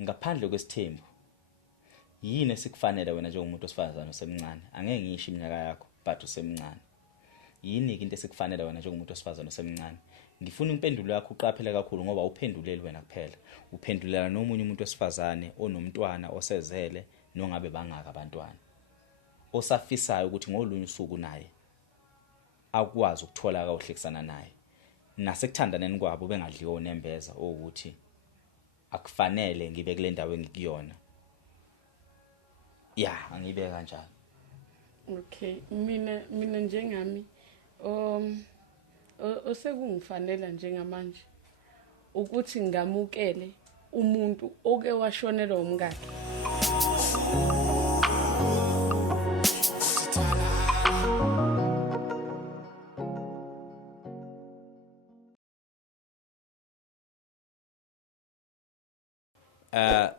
ngaphandle kwesithembu yini esikufanele wena njengomuntu osifazana osemncane angeke ngisho iminyaka yakho but usemncane yini into esikufanele wena njengomuntu osifazana osemncane ngifuna impendulo yakho uqaphele kakhulu ngoba uphenduleli wena kuphela uphendulela nomunye umuntu wesifazane onomntwana osezele nongabe bangaka abantwana osafisayo ukuthi ngolunye usuku naye akwazi ukuthola kauhlekisana naye nasekuthandaneni kwabo bengadliwa nembeza ukuthi akufanele ngibe kule ndawo engikuyona ya angibeka kanjalo. Okay, mina njengami osekungifanele njengamanje ukuthi ngamukele umuntu oke washonelwa umkakhe.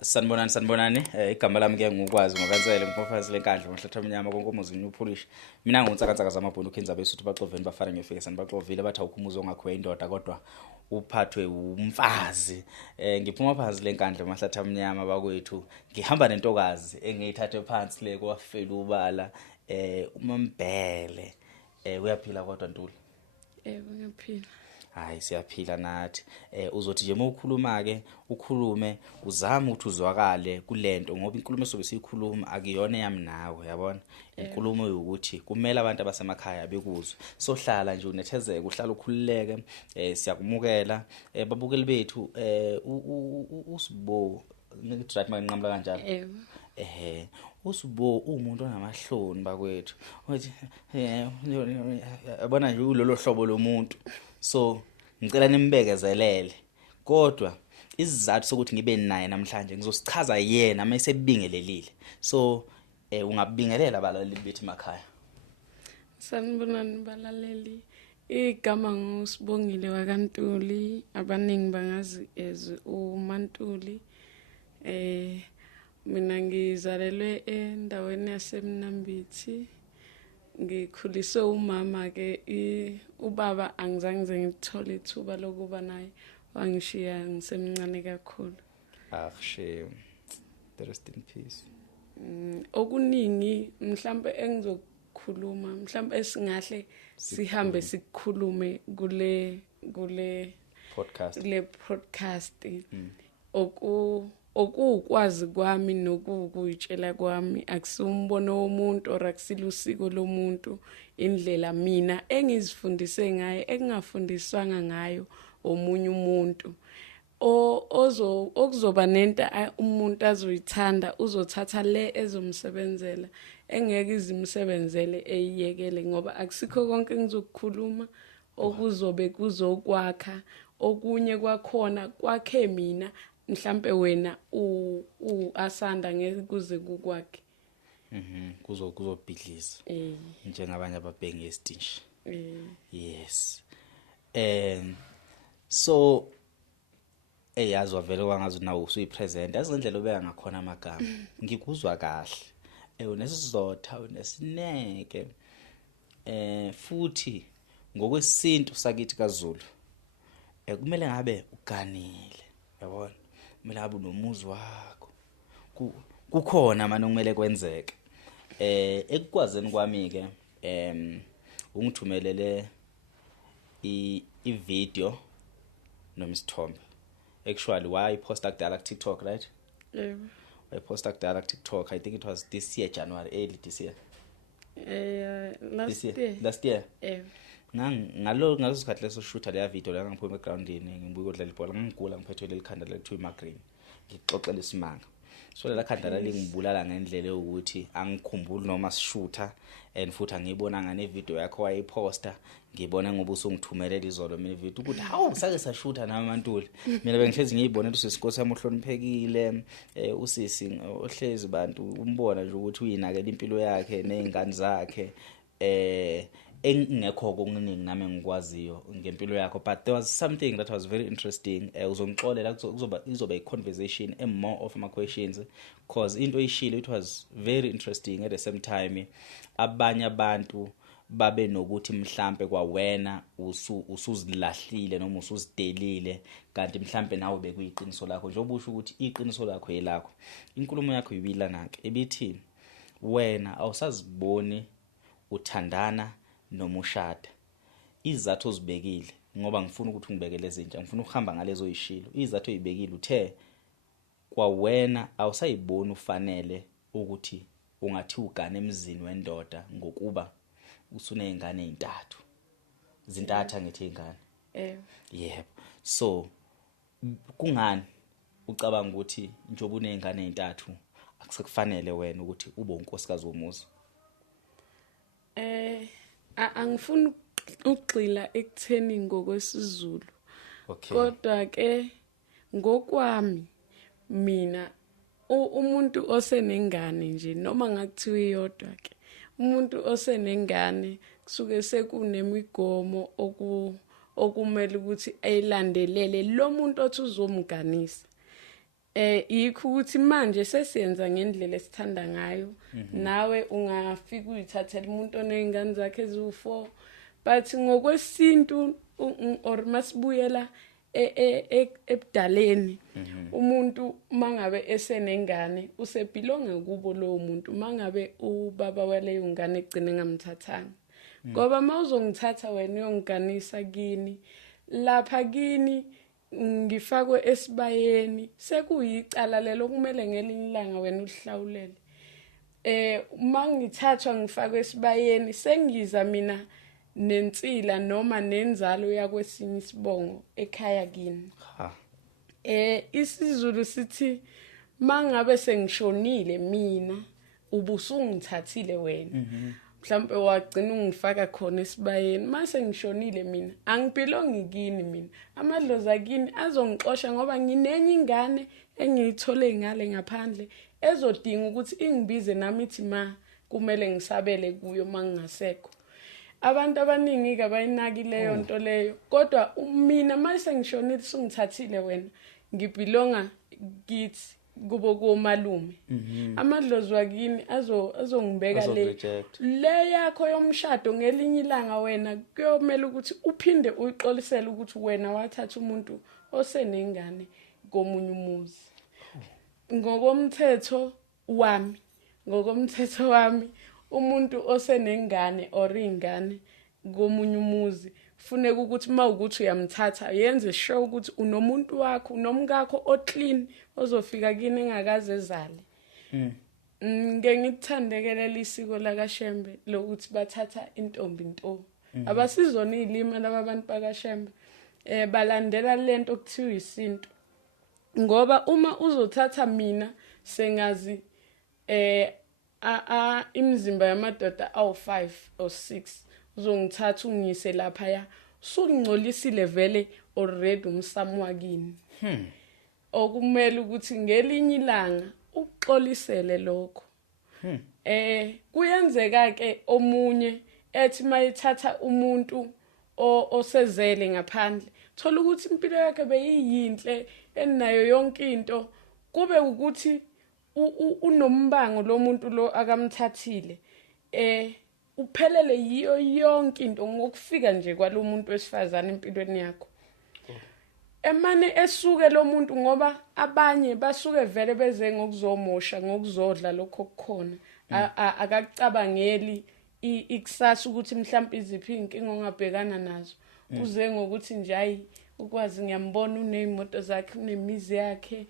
Sanibonani igama lami ke ngikwazi ngokanzele ngomfazi lenkandla ngohlatha mnyama konke umuzini uPulish mina ngontsakatsaka zamabhunu ukhenza besuthu baxoveni bafana ngefike sanibaqovile bathi awukhumuzo ongakho indoda kodwa uphathwe umfazi ngiphuma phansi lenkandla mahlatha mnyama bakwethu ngihamba nentokazi engiyithathe phansi le kwafela ubala uMambhele uyaphila kodwa Ntuli Ngiyaphila. Hayi siyaphila nathi uzothi nje mawukhuluma ke ukhulume uzama ukuthi uzwakale kulento ngoba inkulumo esobe siyikhuluma akuyona yami nawe yabona inkulumo ukuthi kumele abantu abasemakhaya bekuzwe sohlala nje unethezeke uhlala ukhululeke siyakumukela babukeli bethu uSibo ngithi right manqamla kanjalo uSibo umuntu onamahloni bakwethu uthi yabona nje ulolo hlobo lomuntu so ngicela nimbekezelele kodwa isizathu sokuthi ngibe naye namhlanje ngizosichaza yena mase ebingelelile so ungabingelela abalaleli bethu emakhaya. Sanibonani balaleli igama ngusibongile waKaNtuli abaningi bangazi as uMaNtuli mina ngizalelwe endaweni yaseMnambithi ngikhuliswe umama ke ubaba angizange ngithole ithuba lokuba naye wangishiya ngisemncane kakhulu. Shame. The rest in peace. Okuningi mhlambe engizokukhuluma mhlambe esingahle sihambe sikukhulume kule podcast okukwazi kwami nokukuyitshela kwami akusumbono womuntu or akusilusiko lomuntu indlela mina engizifundise ngayo engafundiswanga ngayo omunye umuntu okuzoba nento umuntu azoyithanda uzothatha le ezomsebenzela engeke izimsebenzele eyiyekele ngoba akusikho konke engizokukhuluma okuzobe kuzokwakha okunye kwakhona kwakhe mina mhlambe wena asanda ngeke kuze kukwakhe kuzobhidliza njengabanye ababhengi estinshi yes so yazwa vele kwangazi nawo usuyipresent azindlela obeka ngakhona amagama ngikuzwa kahle unesizotha unesineke futhi ngokwesintu sakithi kaZulu kumele ngabe uganile yabona kumele abe nomuzi wakho kukhona manje kumele kwenzeke ekukwazeni kwami ke ungithumelele i-video noma isithombe actually why posta kudala ku TikTok right why posta kudala ku TikTok I think it was this year January early this year last year ngalo sikhathi leso shoota le video la ngiphuma egroundini ngibuye ukudlala ibhola ngigula ngiphethwe lelikhanda lekuthiwa imagrine ngixoxela isimanga so lela khanda la lingibulala ngendlela ukuthi angikhumbuli noma sishoota and futhi angiyibona ngane video yakho wayiposta ngibona ngoba usungithumelela izolo mina video ukuthi hawu sake sashoota naMaNtuli mina bengihlezi ngiyibona ukuthi uSisikhosi yami ohloniphekile usisi ohlezi bantu umbona nje ukuthi uyinakela impilo yakhe nezingane zakhe engekho okuningi nami ngikwaziyo ngempilo yakho but there was something that was very interesting uzongixolela kuzoba i-conversation and more of my questions because into ishilo it was very interesting at the same time abanye abantu babe nokuthi mhlambe kwawena usuzilahlile noma usuzidelile kanti mhlambe nawe bekuyiqiniso lakho njengoba usho ukuthi iqiniso lakho yelakho. Inkulumo yakho ibilana-ke ebithi wena awusaziboni uthandana noma ushada. Izathu ozibekile ngoba ngifuna ukuthi ngibekele ezintsha, ngifuna ukuhamba ngalezo yishilo. Izathu oyibekile uthe kwawena awusayiboni ufanele ukuthi ungathi ugane emzini wendoda ngokuba usuneyingane ezintathu. Zintatha ngithi ingane. Yebo. So kungani ucabanga ukuthi njengoba uneyingane ezintathu akusekufanele wena ukuthi ube unkosikazi womuzi? Angifuni ukugxila ekutheni ngokwesizulu. Okay. Kodwa ke ngokwami mina umuntu osenengane nje noma ngakuthiwa iyodwa ke umuntu osenengane kusuke sekunemigomo okumele ukuthi ayilandelele lo muntu othi uzomganisa. Yikho ukuthi manje sesiyenza ngendlela esithanda ngayo. Nawe ungafika uyithathela umuntu onezingane zakhe eziwu4 but ngokwesintu or masibuyela ebudaleni umuntu mangabe esenengane usebelonga kubo lo muntu mangabe ubaba waleyo ngane egcine ngamthathanga. Ngoba mawuzongithatha wena uyonganisa kini lapha kini ngifakwe esibayeni sekuyicala lelo kumele ngelinye ilanga wena ulihlawulele. Mangithathwa ngifakwe esibayeni sengiza mina nensila noma nenzalo yakwesinye isibongo ekhaya kini. Isizulu sithi mangabe sengishonile mina ubusungithathile wena. Mhlambe wagcina ungifaka khona esibayeni mase ngishonile mina angibelongi kini mina. Amadlozi akini azongixosha ngoba nginenye ingane engiyithole ngale ngaphandle ezodinga ukuthi ingibize nami ithi ma kumele ngisabele kuyo mangingasekho. Abantu abaningi ke bayinaki leyo nto leyo kodwa mina mase ngishonile sungithathile wena ngibelonga kithi kubo komalume. Amadlozi wakini azongibeka le yakho yomshado ngelinye ilanga wena kuyomela ukuthi uphinde uyixolisele ukuthi wena wathatha umuntu osenengane komunye umuzi. Ngokomthetho wami umuntu osenengane or ingane komunye umuzi kufuneka ukuthi mawukuthi uyamthatha yenze sure ukuthi unomuntu wakho unomkakho oclean ozofika kini engakaze ezale. Ngeke ngithandekele isiko lakaShembe lokuthi bathatha intombi nto. Abasizona izilima laba bantu bakaShembe balandela lento okuthiwa isinto. Ngoba uma uzothatha mina sengazi imizimba yamadoda awu5 or 6 uzongithatha ungise lapha ya sungcolisile vele already umsamo wakini. Okumele ukuthi ngelinye ilanga ukuxolisele lokho. Kuyenzeka ke omunye ethi mayithatha umuntu osezele ngaphandle thola ukuthi impilo yakhe beyiyinhle enayo yonke into kube ukuthi unombango lo muntu lo akamthathile uphelele yiyo yonke into ngokufika nje kwalo muntu wesifazana empilweni yakho. Emane esuke lo muntu ngoba abanye basuke vele beze ngokuzomosha ngokuzodla lokho kukhona akakucabangeli ikusasa ukuthi mhlawumbe iziphi inkinga ongabhekana nazo. Uze ngokuthi nje hayi ukwazi ngiyambona unezimoto zakhe unemizi yakhe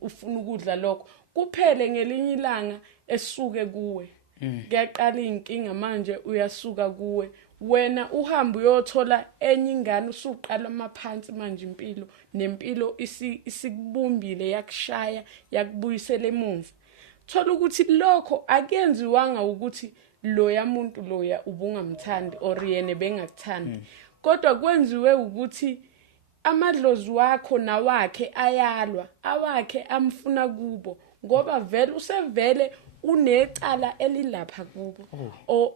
ufuna ukudla lokho kuphele ngelinye ilanga esuke kuwe. Kuyaqala inkinga manje uyasuka kuwe wena uhamba uyothola enye ingane usuqala amaphansi manje impilo nempilo isikubumbile yakushaya yakubuyisela emuva. Thola ukuthi lokho akenziwanga ukuthi loya muntu loya ubungamthandi or yena bengakuthandi kodwa kwenziwe ukuthi amadlozi wakho nawakhe ayalwa awakhe amfuna kubo ngoba vele usevele unecala elilapha kubo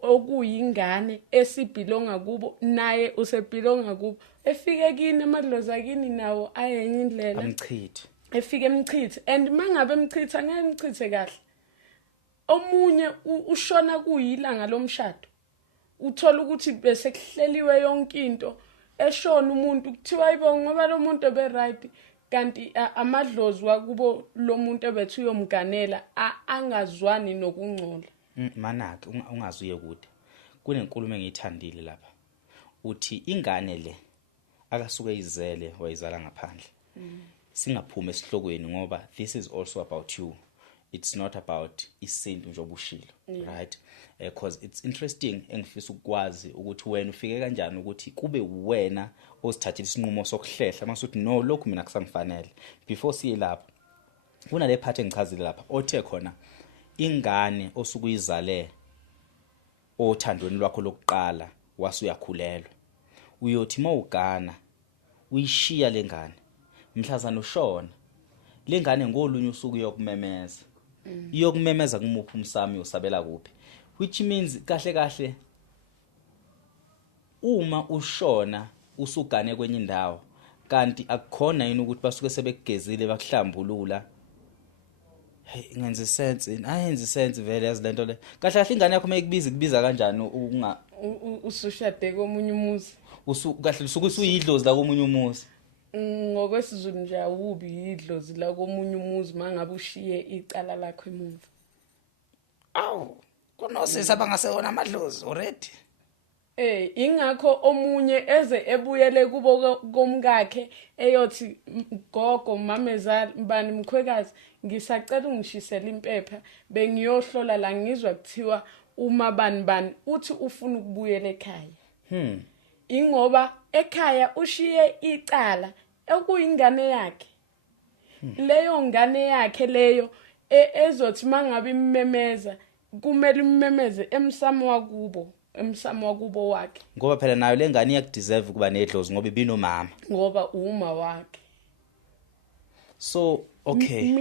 okuyingane esibhilonga kubo naye usebhilonga kubo efike kini amadlozi akini nawo ayenye indlela amchithe efike emchithe and mangabe emchitha ngeke emchithe kahle omunye ushona kuyilanga lomshado uthola ukuthi bese kuhleliwe yonke into eshona umuntu kuthiwa ayibonga ngoba lo muntu ebe right kanti amadlozi wakubo lo muntu ebethu uyomganela angazwani nokungcola. Manaki ungazuye kude kunenkulumo engiyithandile lapha uthi ingane le akasuke izele wayizala ngaphandle singaphuma esihlokweni ngoba this is also about you, it's not about isintu njengoba ushilo, right? Because it's interesting engifisa ukwazi ukuthi wena ufike kanjani ukuthi kube wena osithathile isinqumo sokuhlehla masuthi no lokhu mina kusangifanele. Before siye lapha kunale part engichazile lapha othe khona ingane osukuyizale othandweni lwakho lokuqala wasuyakhulelwa uyothi mawugana uyishiya lengane mhlazana ushona lengane ngolunye usuku yokumemeza iyokumemeza kumuphi umsami usabela kuphi, which means kahle kahle uma ushona usugane kwenye indawo kanti akukhona yini ukuthi basuke sebekugezile bakuhlambulula. Hey ngenze sense ayenze sense vele yazi lento le kahle kahle ingane yakho mayikubiza kanjani unga usushade komunye umuzi kahle usuke usuyidlozi la komunye umuzi. Ngokwesizulu nje awubi idlozi la komunye umuzi mangabe ushiye icala lakho emuva. Awu kunosisa bangasewona amadlozi already. Ingakho omunye eze ebuyele kubo komkakhe eyothi gogo mamezala mbani mkhwekazi ngisacela ungishisela impepha bengiyohlola la ngizwa kuthiwa uma bani uthi ufuna ukubuyela ekhaya. Ingoba ekhaya ushiye icala ekuyingane yakhe. Leyo ngane yakhe leyo ezothi mangabe imemeza kumele imemeze emsamo wakubo wakhe. Ngoba phela nayo lengane iyakudeserve kuba nedlozi ngoba ibinomama. Ngoba uma wakhe. So okay.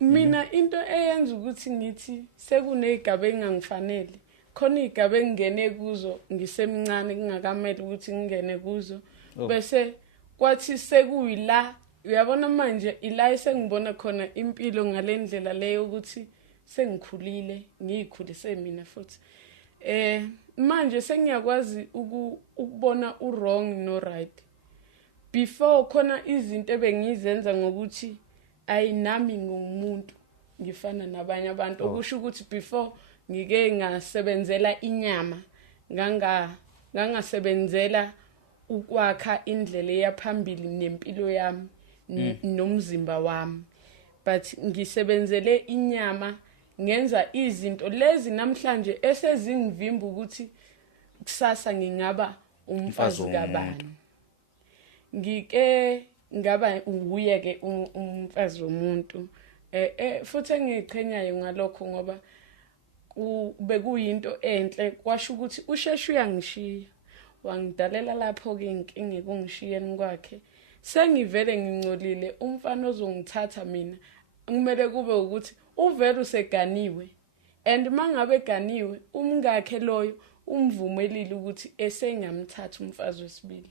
Mina into eyenza ukuthi ngithi sekunezigaba engangifanele. Khona igaba engene kuzo ngisemncane kungakamele ukuthi ngingene kuzo bese kwathi sekuyila uyabona manje ila esengibona khona impilo ngalendlela leyo ukuthi sengikhulile ngiyikhulise mina futhi manje sengiyakwazi ukubona wrong no right. Before khona izinto ebengizenza ngokuthi ayinami ngumuntu ngifana nabanye abantu okusho ukuthi before ngike ngasebenzela inyama ngangasebenzela ukwakha indlela yaphambili nempilo yami nomzimba wami, but ngisebenzele inyama ngenza izinto lezi namhlanje esezingivimba ukuthi kusasa ngingaba umfazi kabani. Ngike ngaba uye ke umfazi womuntu futhi engiqhenyayo ngalokho ngoba bekuyinto enhle kwasho ukuthi usheshe uyangishiya wangidalela lapho ke inkinga ekungishiyeni kwakhe. Sengivele ngingcolile umfana ozongithatha mina kumele kube ukuthi uvela useganiwe and mangabe ganiwe umngakhe loyo umvumelile ukuthi esengamthatha umfazi wesibili.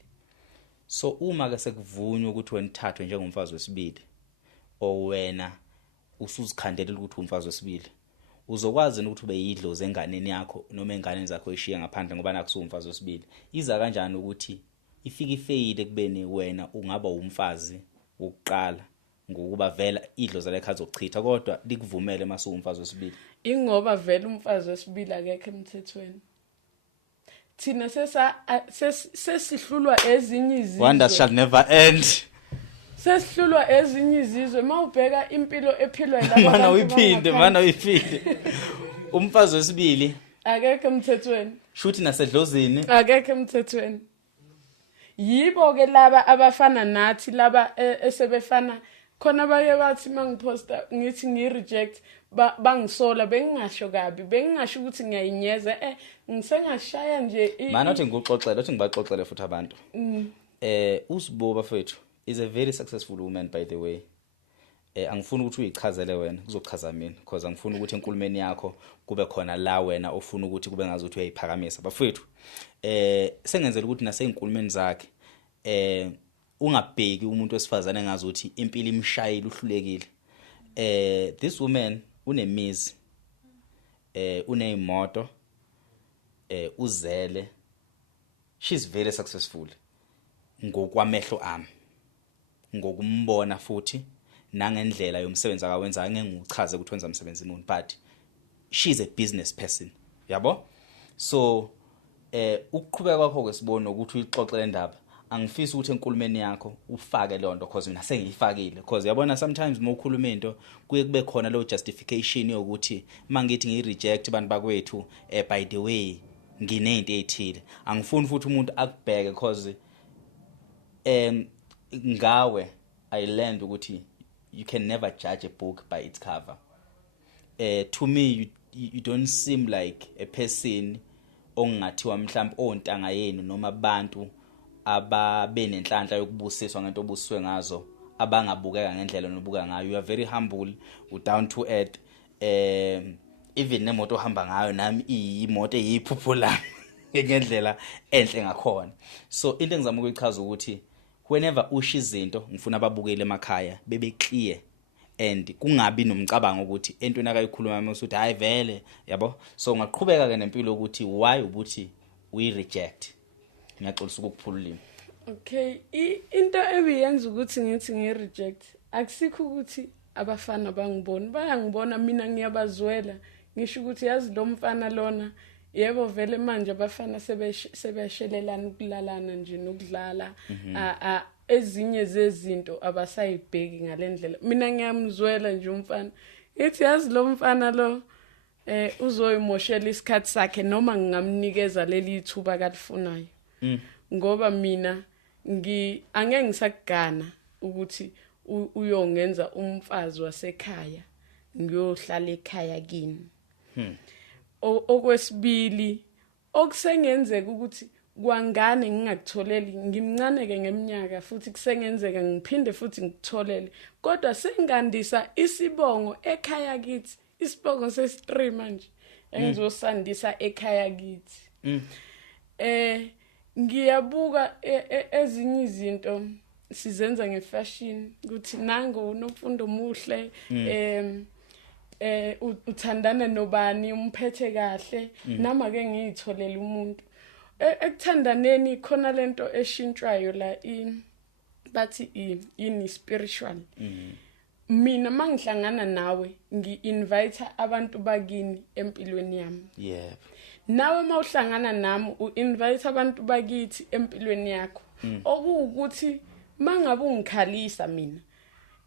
So uma ke sekuvunywa ukuthi wena uthathwe njengomfazi wesibili o wena usuzikhandelela ukuthi umfazi wesibili uzokwazi ukuthi ube yidlozi enganeni yakho noma enganeni zakho eshiya ngaphandle ngoba nakusumfazi wesibili iza kanjani ukuthi ifike ifeyile kubeni wena ungaba umfazi wokuqala ngokuba vela idlozi lekho azochitha kodwa likuvumele mase umfazi wesibili. Ingoba vela umfazi wesibili akekho emthethweni. Thina sesihlulwa ezinye izizwe. Wonders shall never end. Sesihlulwa ezinye izizwe mawubheka impilo ephilwa yilabo mana uyiphinde umfazi wesibili akekho emthethweni. Shuthi nasedlozini akekho emthethweni. Yibo ke laba abafana nathi laba esebefana khona baye bathi mangiposta ngithi ngireject bangisola bengingasho kabi bengingasho ukuthi ngiyayinyeza ngisengashaya nje mana uthi ngikuxoxela uthi ngibaxoxele futhi abantu. Usibo bafethu is a very successful woman by the way. Angifuni ukuthi uyichazele wena kuzochaza mina because angifuni ukuthi enkulumeni yakho kube khona la wena ofuna ukuthi kube ngazi ukuthi uyayiphakamisa bafethu. Sengenzela ukuthi naseyinkulumeni zakhe ungabheki umuntu wesifazane engazi ukuthi impilo imshayile uhlulekile. This woman unemizi uneyimoto uzele she's very successful ngokwamehlo ami ngokumbona futhi nangendlela yomsebenzi akawenza ngeke ngichaze ukuthi wenza umsebenzi muni but she's a business person yabo so ukuqhubeka kwakho kwesibona ukuthi uyixoxele indaba angifisi ukuthi enkulumeni yakho ufake lonto because mina sengiyifakile because yabona sometimes uma ukhuluma into kuye kube khona lo justification yokuthi mangithi ngireject abantu bakwethu by the way nginento ezithile angifuni futhi umuntu akubheke because ngawe I learned ukuthi you can never judge a book by its cover. To me you don't seem like a person ongathiwa mhlawumbe ontanga yenu noma abantu ababe nenhlanhla yokubusiswa ngento obusiswe ngazo abangabukeka ngendlela nobuka ngayo. You are very humble, down to earth. Even nemoto ohamba ngayo nami imoto eyiphupho lami ngendlela enhle ngakhona. So into engizama ukuyichaza ukuthi whenever usho izinto ngifuna ababukele emakhaya bebe clear and kungabi nomcabango ukuthi entweni akayikhuluma mase uthi hayi vele yabo. So ngaqhubeka ke nempilo ukuthi why ukuthi we reject. Ngiyaxolisa ukukuphulula. Okay, into ebiyenza ukuthi ngithi ngi-reject akusikho ukuthi abafana bangibona bayangibona mina ngiyabazwela ngisho ukuthi yazi lo mfana lona yebo vele manje abafana sebeshelelana ukulalana nje nokudlala ezinye zezinto abasayibheki ngalendlela. Mina ngiyamzwela nje umfana ithi yazi lo mfana lo uzoyimoshela isikhathi sakhe noma ngingamnikeza leli ithuba akalifunayo. Ngoba mina angeke ngisakugana ukuthi uyongenza umfazi wasekhaya ngiyohlala ekhaya kini. Okwesibili okusengenzeka ukuthi kwangane ngingakutholeli ngimncane ngeminyaka futhi kusengenzeka ngiphinde futhi ngikutholele kodwa sengandisa isibongo ekhaya kithi isibongo se-stream manje engizosandisa ekhaya kithi. Ngiyabuka ezinye izinto sizenza ngefashion ukuthi nango unomfundo omuhle uthandana nobani umphethe kahle nama ke ngiyitholela umuntu ekuthandaneni khona lento eshintshwayo la bathi ini spiritual. Mina mangihlangana nawe ngi-invite abantu bakini empilweni yami. Yebo. Nawe mawuhlangana nami u-invite abantu bakithi empilweni yakho. Okuwukuthi mangabe ungikhalisa mina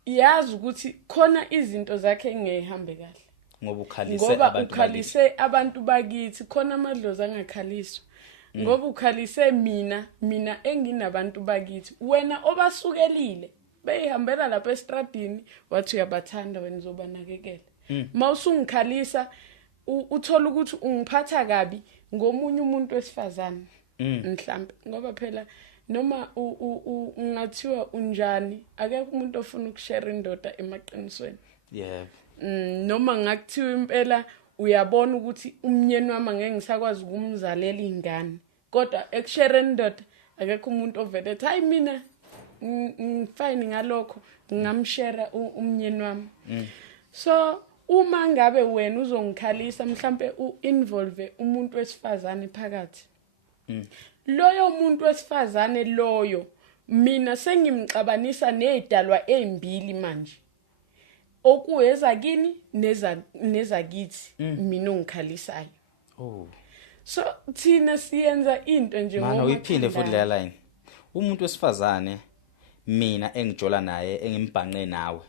yazi ukuthi khona izinto zakhe engehambe kahle. Ngoba ukhalise abantu bakithi khona amadlozi angakhaliswa. Ngoba ukhalise mina enginabantu bakithi wena obasukelile beyihambela lapha estradini wathi uyabathanda wena uzobanakekela. Mawusungikhalisa uthola ukuthi ungiphatha kabi ngomunye umuntu wesifazane mhlambe ngoba phela noma ungathiwa unjani akekho umuntu ofuna ukushare indoda emaqinisweni. Yebo. Noma ngakuthiwa impela uyabona ukuthi umnyeni wami ngeke ngisakwazi ukumzalela ingane kodwa ekushare indoda akekho umuntu ovele ethi hayi mina ngifine ngalokho ngingamshare umnyeni wami. So uma ngabe wena uzongikhalisa mhlambe uinvolve umuntu wesifazane phakathi. Loyo muntu wesifazane loyo mina sengimxabanisa nezidalwa ezimbili manje. Okuweza kini nezakithi mina ungikhalisayo. So thina siyenza into nje ngoba mana uyiphinde futhi le line. Umuntu wesifazane mina engijola naye engimbhanqe nawe.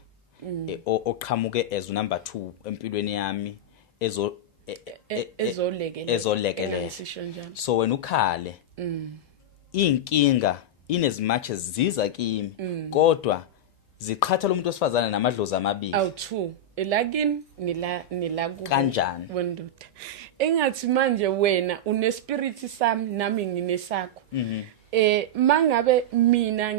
Oqhamuke as number 2 empilweni yami ezolekelela. So wena ukhale inkinga inezimatch ziza kimi kodwa ziqhatha lo muntu wesifazane namadlozi amabili. Awu2 elakini nila kanjani wendoda engathi manje wena unespirit sami nami nginesakho. Mangabe mina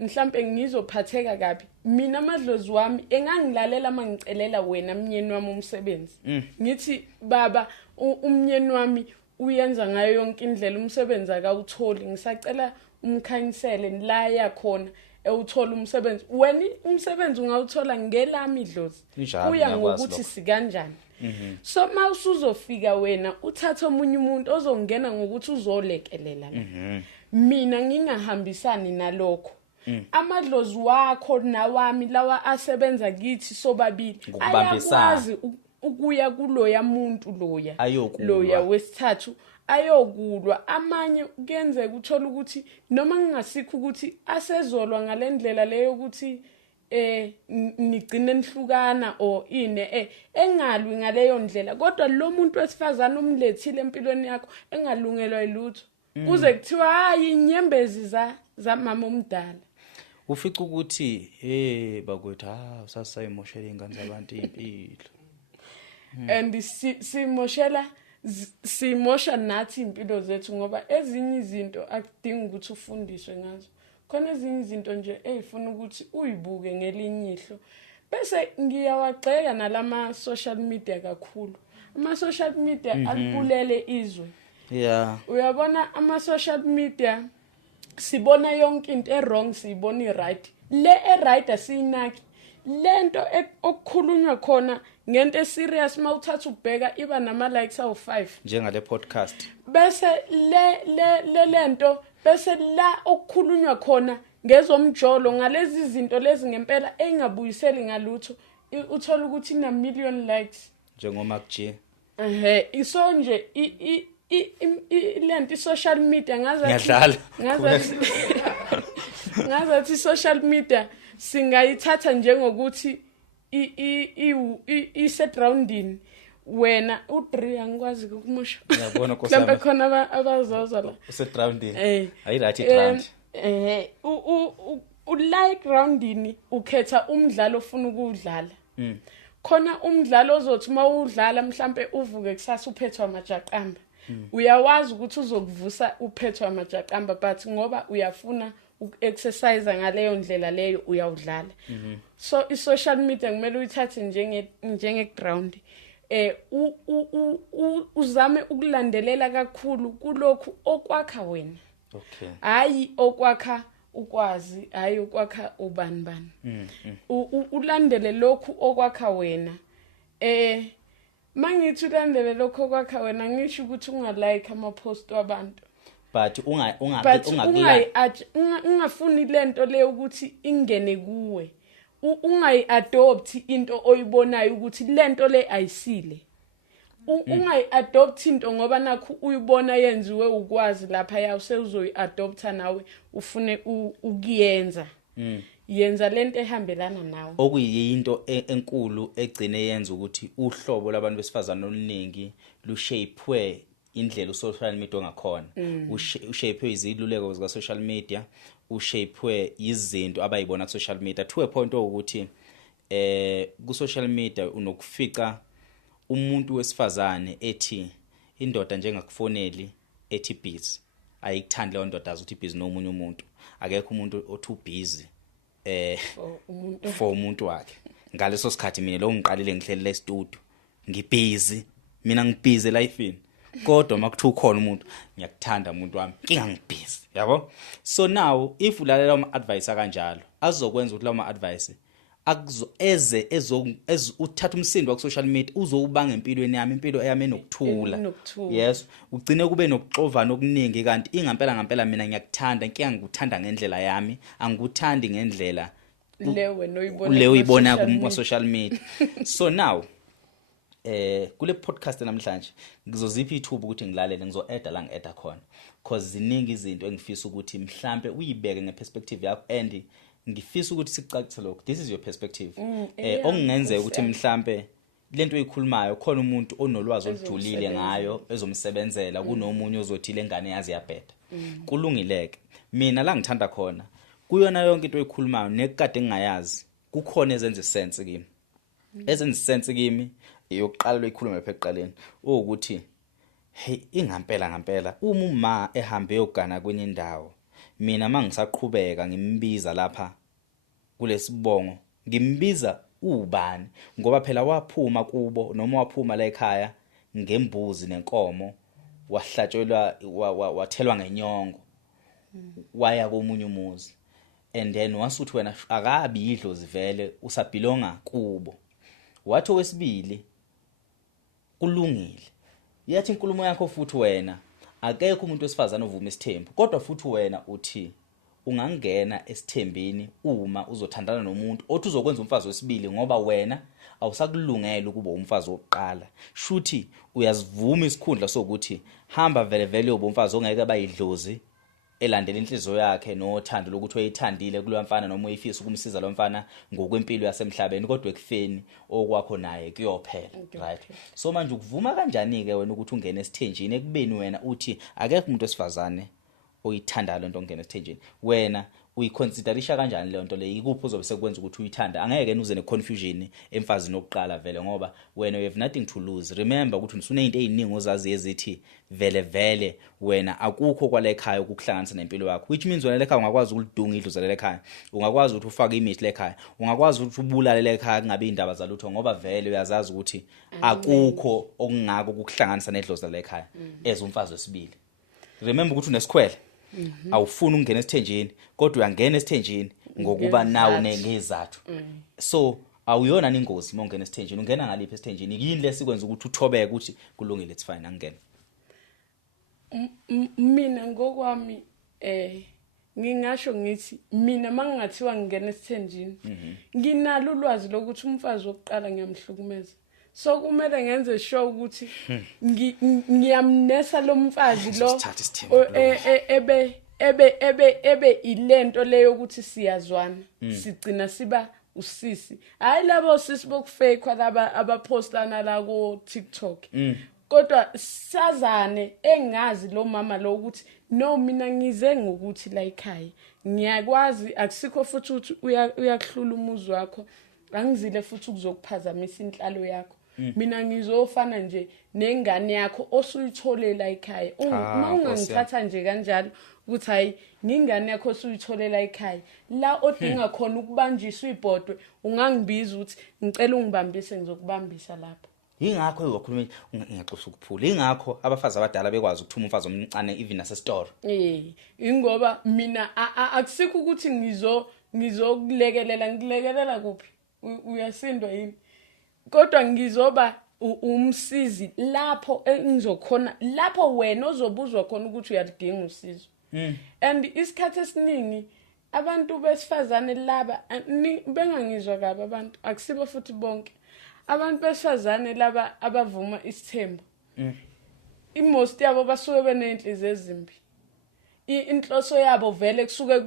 mhlambe ngizophatheka kabi mina amadlozi wami engangilalela mangicelela wena umnyeni wami umsebenzi. Ngithi baba umnyeni wami uyenza ngayo yonke indlela umsebenzi akawutholi ngisacela umkhanyisele la yakhona ewuthola umsebenzi wena umsebenzi ungawuthola ngelami idlozi Injalo, kuya ngiyakwazi ngokuthi lokho. sikanjani so mawusuzofika wena uthatha omunye umuntu ozongena ngokuthi uzolekelela la mina ngingahambisani nalokho amadlozi wakho nawami lawa asebenza kithi sobabili Ngokubambisana. ayakwazi ukuya kuloya muntu Ayokulwa. loya wesithathu ayokulwa amanye kuyenzeka uthola ukuthi noma ngingasikho ukuthi asezolwa ngalendlela leyo ukuthi nigcine nihlukana o engalwi ngaleyo ndlela kodwa lo muntu wesifazana umlethile empilweni yakho engalungelwa ilutho kuze kuthiwa hayi inyembezi za mama omdala ufica ukuthi bakwethu usasayimoshela ingane zabantu impilo and simosha nathi impilo zethu ngoba ezinye izinto akudingi ukuthi ufundiswe ngazo khona ezinye izinto nje ezifuna ukuthi uyibuke ngelinye ihlo bese ngiyawagxeka nalama social media kakhulu ama social media alibulele izwe yeah uyabona ama social media sibona yonke into wrong siyibona i-right le e-right asiyinaki lento okukhulunywa khona ngento eserious mawuthatha ubheka iba nama likes awu5 njengale podcast bese lento bese la okukhulunywa khona ngezomjolo ngalezi zinto lezi ngempela engabuyiseli ngalutho uthola ukuthi ina million likes njengoma kuje iso nje lento social media ngiyadlala ngazathi social media singayithatha njengokuthi iset roundini wena u3 angikwazi ukumusha uyabona mhlawumbe khona abazoza la uset roundini ayirathi ground like roundini ukhetha umdlalo ofuna ukudlala khona umdlalo ozothi mawudlala mhlambe uvuke kusasa uphethwa amajaqamba uyawazi ukuthi uzokuvusa uphethwa amajaqamba but ngoba uyafuna uku-exercise ngaleyo ndlela leyo uyawudlala so i-social media kumele uyithathe njenge-ground uzame ukulandelela kakhulu kulokhu okwakha wena okay hayi okwakha ukwazi hayi okwakha ubani ulandele lokhu okwakha wena mangithi ulandele lokho okwakha wena ngisho ukuthi ungalike ama-post wabantu but ungafuni lento leyo ukuthi ingene kuwe ungayi-adopt into oyibonayo ukuthi lento le ayisile ungayi-adopt into ngoba nakho uyibona yenziwe ukwazi lapha yawo sewuzoyi-adopta nawe ufune ukuyenza yenza lento ehambelana nawe okuyinto enkulu egcine yenza ukuthi uhlobo labantu besifazana oluningi lushapewe indlela u-social media ongakhona ushapewe iziluleko zika social media ushapewe izinto abayibona ku social media to a point ukuthi ku social media unokufica umuntu wesifazane ethi indoda njengakufoneli ethi busy ayikuthandi leyo ndoda azuthi busy nomunye umuntu akekho umuntu othi busy for umuntu wakhe ngaleso sikhathi mina lo ngiqalile ngihlelele e-studio ngibusy mina ngibusy lifeini kodwa makuthiwa ukhona umuntu ngiyakuthanda umuntu wami ngingangibhizi yabo so now if ulalela ama advice kanjalo azokwenza ukuthi lawo ma advice uthatha umsindo wa social media uzowubanga empilweni yami impilo yami enokuthula yes ugcine kube nokuxovana okuningi kanti ingempela mina ngiyakuthanda ngikuthanda ngendlela yami angikuthandi ngendlela leyo uyibona ku social media so now kule podcast namhlanje ngizozipha ithuba ukuthi ngilalele ngizo-eda la ngi-eda khona because ziningi izinto engifisa ukuthi mhlambe uyibeke ngeperspective yakho and ngifisa ukuthi sikucacise lokho this is your perspective okungenzeka ukuthi mhlambe lento oyikhulumayo khona umuntu onolwazi olujulile ngayo ezomsebenzela kunomunye ozothi lengane yazi yabheda kulungileke mina la ngithanda khona kuyona yonke into oyikhulumayo nekade ngingayazi kukhona ezenza sense kimi ezenza sense kimi yokuqala loyikhuluma lapha eqaleni ukuthi hey ngampela uma ehambe yogana kwenye indawo mina mangisaqhubeka ngimbiza lapha kulesibongo ngimbiza ubani ngoba phela waphuma kubo noma waphuma la ekhaya ngembuzi nenkomo wahlatshelwa wathelwa ngenyongo waya komunye umuzi and then wasuthi wena akabi idlozi vele usabhilonga kubo. Wathi wesibili kulungile. Yathi inkulumo yakho futhi wena akekho umuntu wesifazane ovuma isithembu, kodwa futhi wena uthi ungangena esithembeni uma uzothandana nomuntu othi uzokwenza umfazi wesibili ngoba wena awusakulungela ukuba umfazi wokuqala. Shuthi uyazivuma isikhundla sokuthi hamba vele vele yoba umfazi ongeke abayidlozi elandela inhliziyo yakhe nothando lokuthi uyithandile kulo mfana noma uyifisa ukumsiza lo mfana ngokwempilo yasemhlabeni, kodwa ekufeni okwakho naye kuyophela. Right? So manje ukuvuma kanjani ke wena ukuthi ungene esithenjini ekubeni wena uthi akekho umuntu wesifazane oyithanda lento ongena esithenjini? Wena uyiconsiderisha kanjani le nto le? Ikuphi uzobe sekwenza ukuthi uyithanda? Angeke uze ne-confusion emfazini oqala vele ngoba wena you have nothing to lose. Remember ukuthi usunezinto eziningi ozazi ezithi vele vele wena akukho kwala ekhaya ukuhlanganisa nempilo yakho, which means wena lekhaya ungakwazi ukulidunga idlozi lekhaya, ungakwazi ukuthi ufake imithi lekhaya, ungakwazi ukuthi ubulale lekhaya kungabe indaba zalutho ngoba vele uyazazi ukuthi akukho okungako ukuhlanganisa nedlozi lekhaya ezumfazi wesibili. Remember ukuthi unesikhwele, awufuni ukungena esithenjini kodwa uyangena esithenjini ngokuba nawo ngezathu. So awuyona ingozi uma ungena esithenjini. Ungena ngaliphi esithenjini? Yini lesikwenza ukuthi uthobeke ukuthi kulungile, it's fine, angena? Mina ngokwami ngingasho ngithi mina mangingathiwa ngingena esithenjini nginalo ulwazi lokuthi umfazi wokuqala ngiyamhlukumeza. So kumele ngenze sure ukuthi ngiyamnesa lo mfazi lo ebe ilento leyo ukuthi siyazwana, sigcina siba usisi. Hayi labo sisi bokufake laba abapostana la ku TikTok. Kodwa sazane engazi lo mama lo ukuthi no mina ngize ngokuthi la ekhaya ngiyakwazi, akusikho futhi ukuthi uyakuhlula umuzi wakho, angizile futhi ukuzokuphazamisa inhlalo yakho. Mina ngizofana nje nengane yakho osuyitholela ekhaya. Uma ungangithatha nje kanjalo ukuthi hayi ngingane yakho osuyitholela ekhaya la odinga khona ukubanjiswa ibhodwe, ungangibiza ukuthi ngicela ungibambise, ngizokubambisa lapho. Yingakho uyakhuluma ngiyaxoxa ukuphula. Yingakho abafazi abadala bekwazi ukuthuma umfazi omncane even nasestore. Ingoba mina akusikho ukuthi ngizokulekelela, ngilekelela kuphi? Uyasindwa yini? Kodwa ngizoba umsizi lapho engizokhona, lapho wena ozobuzwa khona ukuthi uyadinga usizo. And isikhathi esiningi abantu besifazane laba bengangizwa kabi abantu, akusibo futhi bonke abantu besifazane laba abavuma isithembu. Most yabo basuke benenhliziyo ezimbi. Inhloso yabo vele kusuke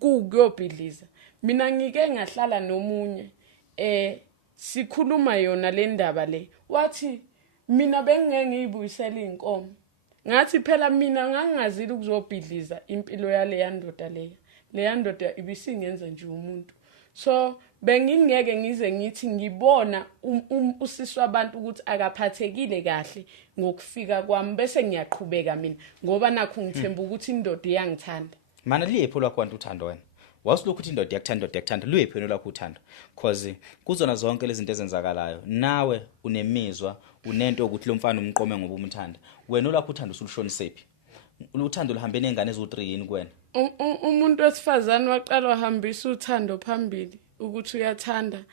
kuyobhidliza. Mina ngike ngahlala nomunye sikhuluma yona le ndaba le, wathi mina bengeke ngiyibuyisela inkomo. Ngathi phela mina ngangazili ukuzobhidliza impilo yale yandoda leya. Le yandoda ibisingenza nje umuntu. So bengingeke ngize ngithi ngibona usisi wabantu ukuthi akaphathekile kahle ngokufika kwami bese ngiyaqhubeka mina ngoba nakho ngithemba ukuthi indoda iyangithanda. Mana liyepho lakwantu uthando wena. Wasilokhu ukuthi indoda yakuthanda, luyephi wena lakho uthando? Because kuzona zonke lezi zinto ezenzakalayo nawe unemizwa, unento ukuthi lo mfana umqome ngoba umthanda. Wena lakho uthando usulushonisephi? Uthando luhambe nengane ezo3 yini kuwena? Umuntu wesifazane waqala wahambisa uthando phambili ukuthi uyathanda,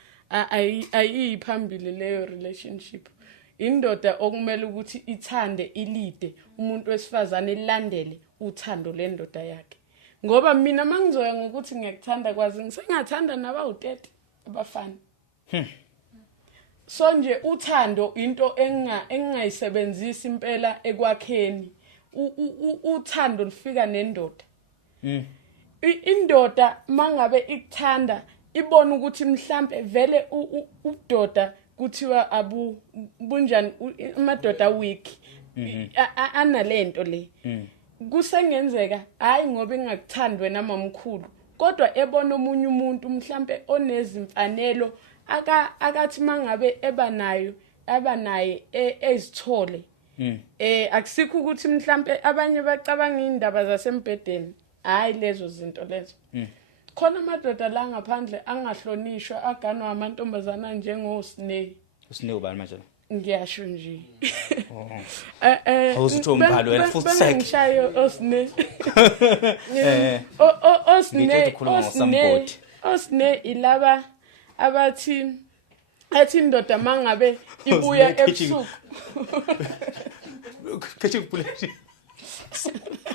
ayiphambili leyo relationship. Indoda okumele ukuthi ithande ilide, umuntu wesifazane ilandele uthando lendoda yakhe. Ngoba mina mangizoya ngokuthi ngiyakuthanda kwazi ngisengathanda nabawu30 abafana. So nje uthando into engingayisebenzisa impela ekwakheni. Uthando lufika nendoda. Indoda mangabe ikuthanda ibona ukuthi mhlambe vele ubudoda kuthiwa bunjani amadoda weak analento le. Kusengenzeka hayi ngoba engakuthandi wena mamkhulu, kodwa ebona omunye umuntu mhlambe onezimfanelo akathi mangabe abanaye ezithole. Akusikho ukuthi mhlambe abanye bacabanga indaba zasembedeni, hayi lezo zinto lezo. Khona amadoda la ngaphandle angahlonishwa aganwa amantombazana njengosine. Usine ubani manje? ngiyasho nje Awuzuthi umbhalo wena futhi sek. Ngishayo osine. Osine ilaba abathi indoda mangabe ibuya ebusuku. Catching bullet.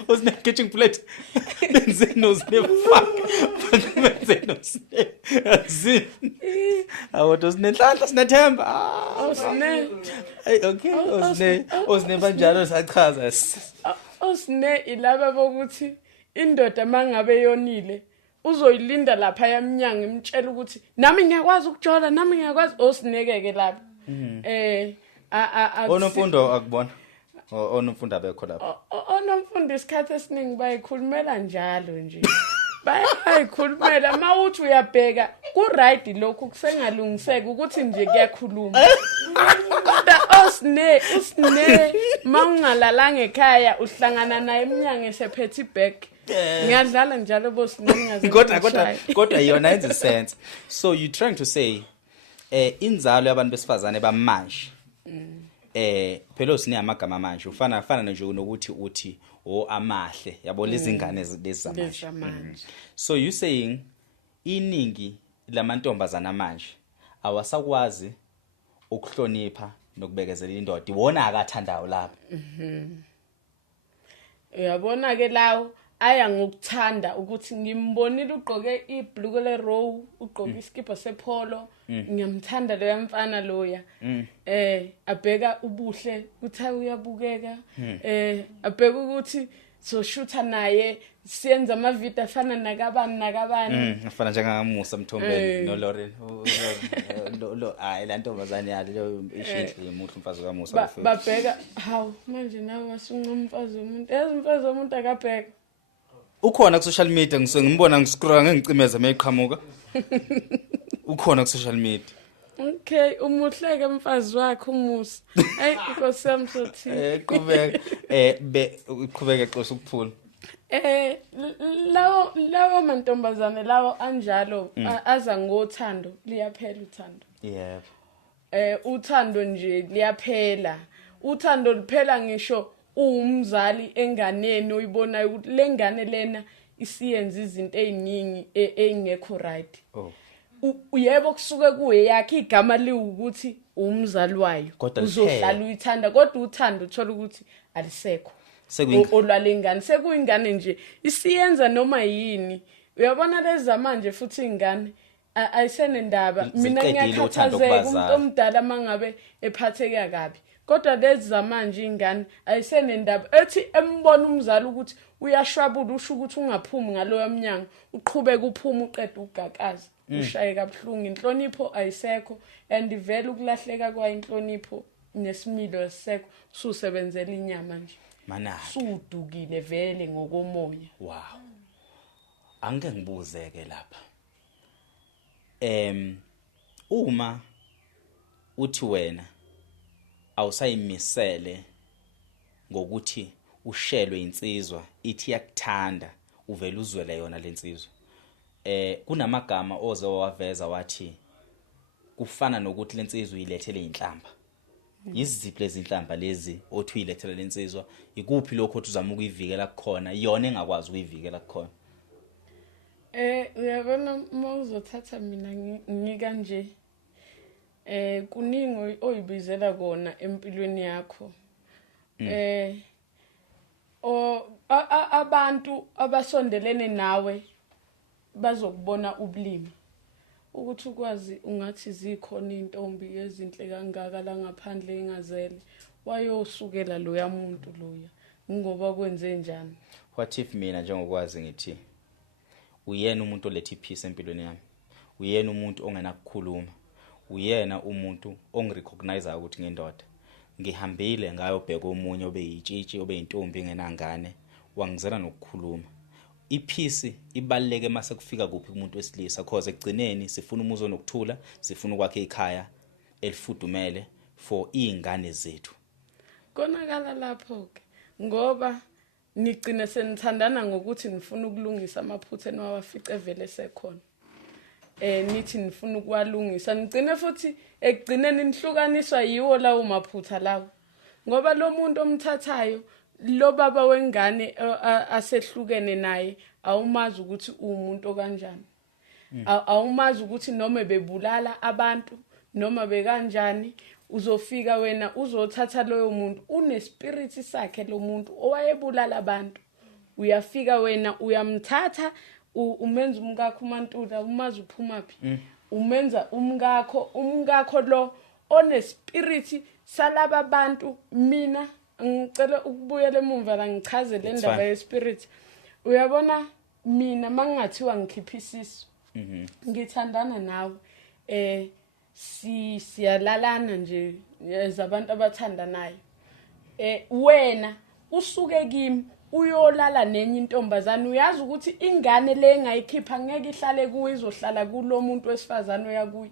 Osine catching bullet. Benzeno sine fuck. Benzeno sine. Azin. Awuthi sinenhlanhla sinethemba. Osine. Okay, osine banjalo sachaza. Osine ilaba bokuthi indoda mangabe yonile uzoyilinda lapha yamnyango imtshela ukuthi nami ngiyakwazi ukujola nami ngiyakwazi osinekeke lapha. Onomfundo akubona. Onomfundo abekho lapha. Onomfundo isikhathi esiningi bayikhulumela njalo nje. Bayikhulumela mawuthi uyabheka ku right lokhu kusengalungiseka ukuthi nje kuyakhuluma. Kodwa usine mawungalalanga ekhaya uhlangana naye eminyango esephethe ibag. Ngiyadlala njalo bosine ngaze. Kodwa yona yenza sense. So you trying to say inzalo yabantu besifazane bamanje phela usine amagama manje ufana nje nokuthi uthi amahle yabo lezi ngane lezamanje. So you saying iningi lamantombazana manje awasakwazi ukuhlonipha nokubekezela indoda iwona akathandayo lapha. Uyabona ke lawo aya ngokuthanda ukuthi ngimbonile ugqoke ibhluku le row ugqoke iskipa sepolo ngiyamthanda lo yamfana loya abheka ubuhle uthi uyabukeka abheka ukuthi so shootha naye siyenza ama video afana nakabani afana njengamusa Mthombeni no Lauren lo la ntombazane yalo ishinhle yemuhle umfazi kaMusa babheka hawu manje nawe wasunqa umfazi womuntu umfazi womuntu akabheka ukhona ku social media ngimbona ngiscroll ngengicimeza mayiqhamuka ukhona ku social media. Okay umuhleke umfazi wakhe uMusa hey nkosamsothi qhubeka xosa ukuphula lawo mantombazane lawo anjalo aza ngothando liyaphela uthando. Yebo. Uthando nje liyaphela. Uthando liphela ngisho umzali enganeni oyibonayo ukuthi lengane lena isiyenza izinto eziningi engekho right. Uyebo kusuke kuye yakhe igama liwukuthi umzali wayo uzohlala uyithanda kodwa uthando uthola ukuthi alisekho. Olwalengane sekuyingane nje isiyenza noma yini. Uyabona lezi zamanje futhi ingane ayisenendaba. Mina ngiyakhathazeka umuntu omdala mangabe ephatheka kabi. Kodwa lezi zamanje ingane ayisenendaba ethi embona umzali ukuthi uyashwabula usho ukuthi ungaphumi ngaloyo emnyango uqhubeka uphuma uqeda ugagaza ushaye kabuhlungu inhlonipho ayisekho and vele ukulahleka kwa inhlonipho nesimilo esisekho susebenzela inyama nje mana sudukile vele ngokomoya. Wow. Angeke ngibuzeke lapha uma uthi wena awusayimisele ngokuthi ushelwe insizwa ithi yakuthanda uvela uzwele yona lensizwa kunamagama oze wawaveza wathi kufana nokuthi lensizwa uyilethele inhlamba. Yiziphi lezi inhlamba lezi othi uyilethele lensizwa ikuphi lokho othi uzama ukuyivikela kukhona yona engakwazi ukuyivikela kukhona? Uyabona mawuzothatha mina ngika nje kuningi oyibizela kona empilweni yakho. Abantu abasondelene nawe bazokubona ubulimi ukuthi ukwazi ungathi zikhona intombi ezinhle kangaka la ngaphandle engazele wayosukela lo yamuntu loya ngoba kwenze njani. What if mina njengokwazi ngithi uyena umuntu olethe ipeace empilweni yami, uyena umuntu ongenakukhuluma, uyena umuntu ongirecognize ukuthi ngendoda ngihambile ngayo bheka omunye obeyitshitshi obeyintombi ngenangane wangizela nokukhuluma. Ipeace ibaleke mase kufika kuphi kumuntu wesilisa cause ekugcineni sifuna umuzo nokuthula, sifuna ukwakhe ikhaya elifudumele for izingane zethu. Konakala lapho ke ngoba nigcina senithandana ngokuthi nifuna ukulungisa amaphutha eniwafice vele sekhona. nithi nifuna ukwalungisa nigcine futhi ekugcineni nihlukaniswa yiwo lawo maphutha lawo ngoba lo muntu omthathayo lo baba wengane asehlukene naye awumazi ukuthi umuntu kanjani awumazi ukuthi noma bebulala abantu noma bekanjani uzofika wena uzothatha loyo muntu unespirit sakhe lo muntu owayebulala abantu uyafika wena uyamthatha umenza umkakho uMantula umazi uphuma phi umenza umkakho lo onespirit salaba abantu mina ngicela ukubuyela emuva la ngichaze le ndaba yespirit uyabona mina mangingathiwa ngikhiphisisa ngithandana nawe siyalalana nje zabantu abathandanayo wena usuke kimi uyolala nenye intombazana uyazi ukuthi ingane le engayikhipha ngeke ihlale kuwe izohlala kulo muntu wesifazana oyakuyi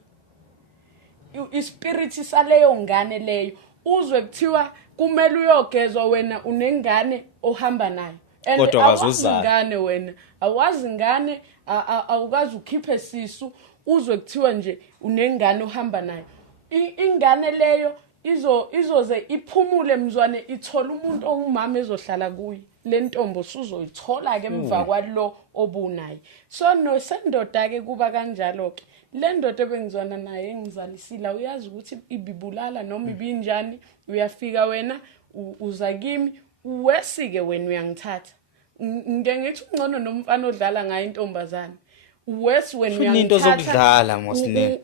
ispirit saleyo ngane leyo uzwe kuthiwa kumele uyogezwa wena unengane ohamba nayo kodwa akazuzala ngane wena awazi ngane awukazi ukhiphe sisu uzwe kuthiwa nje unengane ohamba nayo ingane leyo izoze iphumule mzwane ithola umuntu ongumama ezohlala kuyi le ntombo suzoyithola ke emva kwalo obunayo so no sendoda ke kuba kanjalo ke le ndoda ebengizwana naye engizalisile uyazi ukuthi ibibulala noma ibinjani uyafika wena uza kimi uwesike wena uyangithatha ngithi ungcono nomfana odlala ngayo intombazana uwesi wena uyangithatha into zokudlala mosine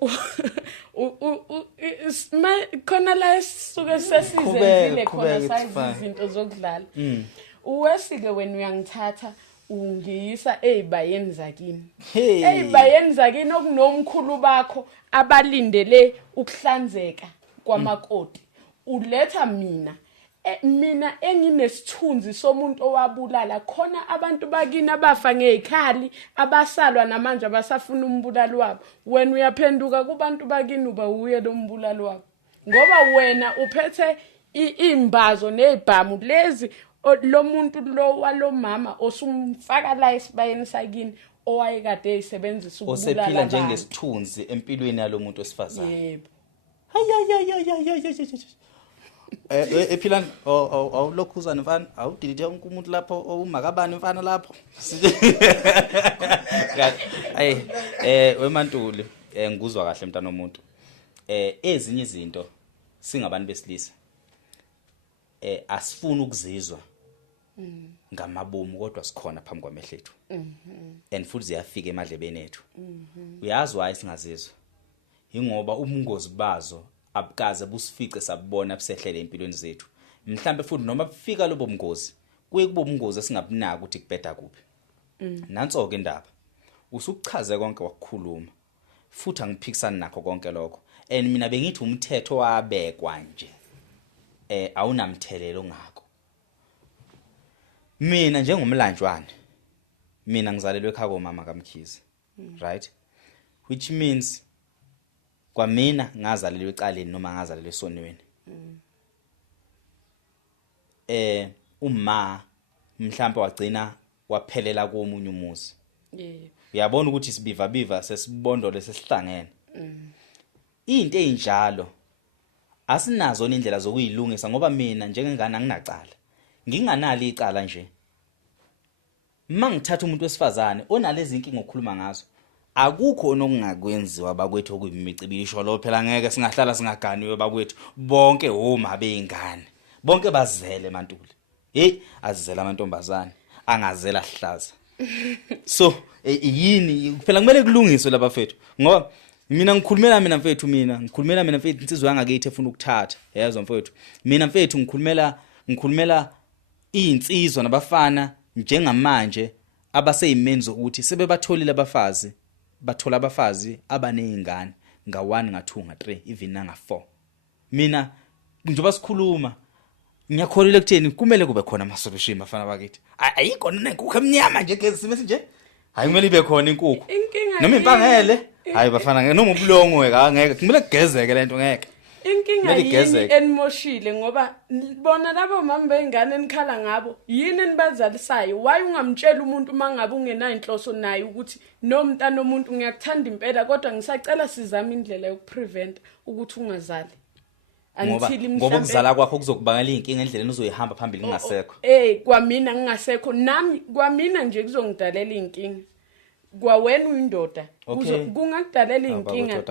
khona la sisuke sesizenzile khona sayizi izinto zokudlala uwesike wena uyangithatha ungiyisa ezibayeni zakini ezibayeni zakini okunomkhulu bakho abalindele ukuhlanzeka kwamakoti uletha mina enginesithunzi somuntu owabulala khona abantu bakini abafa ngezikhali abasalwa namanje abasafuna umbulali wabo wena uyaphenduka kubantu bakini uba uye lo mbulali wabo ngoba wena uphethe imbazo nezibhamu lezi lo muntu lo walomama osumfaka la esibayeni sakini owayekade eyisebenzisa ukubulala osephila njengesithunzi empilweni yalomuntu wesifazana yebo ephila awulokhuzana mfana awudilithe umuntu lapho umakabani mfana lapho weMantuli ngikuzwa kahle mntana omuntu ezinye izinto singabantu besilisa asifuni ukuzizwa ngamabomu kodwa sikhona phambi kwamehlo ethu and futhi ziyafika emadlebeni ethu uyazi why singazizwa ingoba ubungozi bazo abukaze busifice sabona busehlele empilweni zethu mhlambe futhi noma bufika lobo bungozi kuye kubo bungozi esingabunaka ukuthi kubheda kuphi nanso ke indaba usukuchaze konke wakukhuluma futhi angiphikisana nakho konke lokho and mina bengithi umthetho wabekwa nje awunamthelelo ngakho mina njengomlanjwane mina ngizalelwe ekhaya komama kaMkhize right which means kwamina ngazalelwe ecaleni noma ngazalelwe esonweni uma mhlawumbe wagcina waphelela komunye umuzi uyabona ukuthi sibiva sesibondole sesihlangene into enjalo asinazo indlela zokuyilungisa ngoba mina njengengane anginacala nginganali icala nje mangithatha umuntu wesifazane onalezi inkinga ngokukhuluma ngazo akukho onokungakwenziwa bakwethu okuyimicibisho lo phela ngeke singahlala singaganiwe bakwethu bonke oma beingane bonke bazele Mantuli azizela amantombazane angazela hlaza so yini phela kumele kulungiswe laba mfethu ngoba mina ngikhulumela mina mfethu insizwe yangakithi efuna ukuthatha yazo mfethu mina mfethu ngikhulumela insizwa nabafana njengamanje abaseyimenzo ukuthi sebebatholile abafazi bathola abafazi abanezingane nga1 nga2 nga3 even nga4 mina njengoba sikhuluma ngiyakholelwa ekutheni kumele kube khona ama solution bafana bakithi ayikho nenkukhu emnyama nje kezime nje hayi kumele ibe khona inkukhu noma impangele hayi bafana noma ubulongo ngeke kumele kugezeke lento ngeke inkinga yini enimoshile ngoba bona labo mama bengane enikhala ngabo yini enibazalisayo why ungamtshela umuntu mangabe ungenayo inhloso naye ukuthi nomntana omuntu ngiyakuthanda impela kodwa ngisacela sizame indlela yokuprevent ukuthi ungazali ngoba ukuzala kwakho kuzokubangela inkinga endleleni uzoyihamba phambili ngingasekho kwamina ngingasekho nami kwamina nje kuzongidalela inkinga kwawena uyindoda kungakudalela inkinga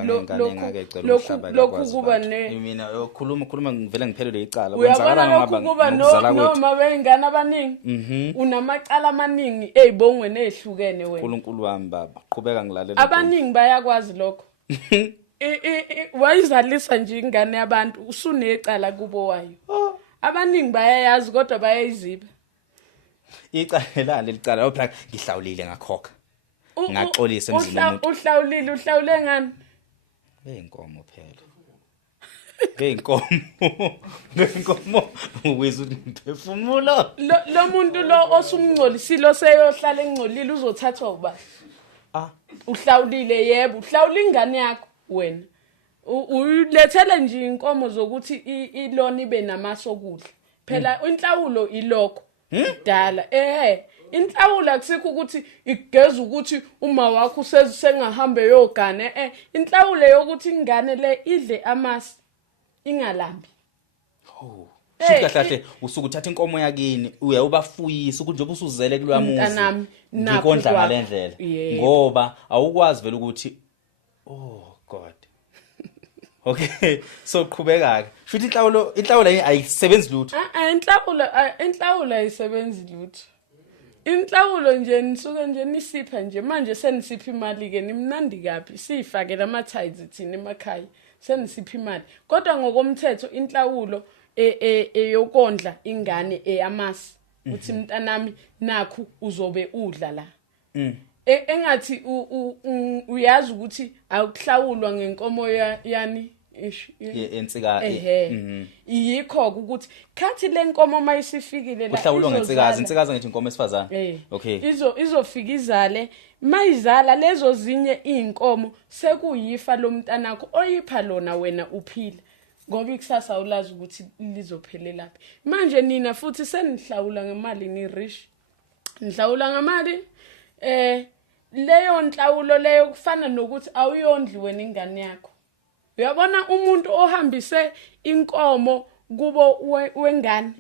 lokhu kuba mina khuluma ngivela ngiphelele icala uyabona lokhu kuba noma bengane abaningi unamacala amaningi ezibongweni ezihlukene wena uNkulunkulu wami baba qhubeka ngilalela abaningi bayakwazi lokho wayizalisa nje ingane yabantu usunecala kubo wayo abaningi bayayazi kodwa bayayiziba icala lelicala phela ngihlawulile ngakhokha ngaxolisa emzini womuntu uhlawule ngani ngeenkomo phela ngeenkomo uweza umphefumulo lo muntu lo osumngcolisilo seyohlala engcolile uzothathwa uba uhlawulile yebo uhlawula ingane yakho wena ulethele nje inkomo zokuthi ilona ibe namasokudla phela inhlawulo ilokho dala inhlawulo akusikho ukuthi igeza ukuthi uma wakho sengahambe yogane inhlawulo yokuthi ingane le idle amasi ingalambi kahle usuku uthatha inkomo yakini uyabafuyisa ukuthi njengoba usuzele kulwamuzi ngikondla ngalendlela ngoba awukwazi vele ukuthi God okay so qhubeka ke futhi inhlawulo ayisebenzi lutho inhlawulo ayisebenzi lutho inhlawulo nje nisuke nje nisipha nje manje senisipha imali ke nimnandi kapi sifake lama tithes thina emakhaya senisipha imali kodwa ngokomthetho inhlawulo eyokondla ingane eyamasi uthi mntanami nakhu uzobe udla la engathi uyazi ukuthi akuhlawulwa ngenkomo yani ensika yikho ukuthi khathi lenkomo mayisifikile la uhlawulwa ngensikazi ngithi inkomo esifazane okay izofika izale mayizala lezo zinye inkomo sekuyifa lomntanakho oyipha lona wena uphila ngoba ikusasa ulazi ukuthi lizophelela laphi manje nina futhi senihlawula ngemali ni rich nihlawula ngemali leyo nhlawulo leyo kufana nokuthi awuyondli wena ingane yakho uyabona umuntu ohambise inkomo kubo wengane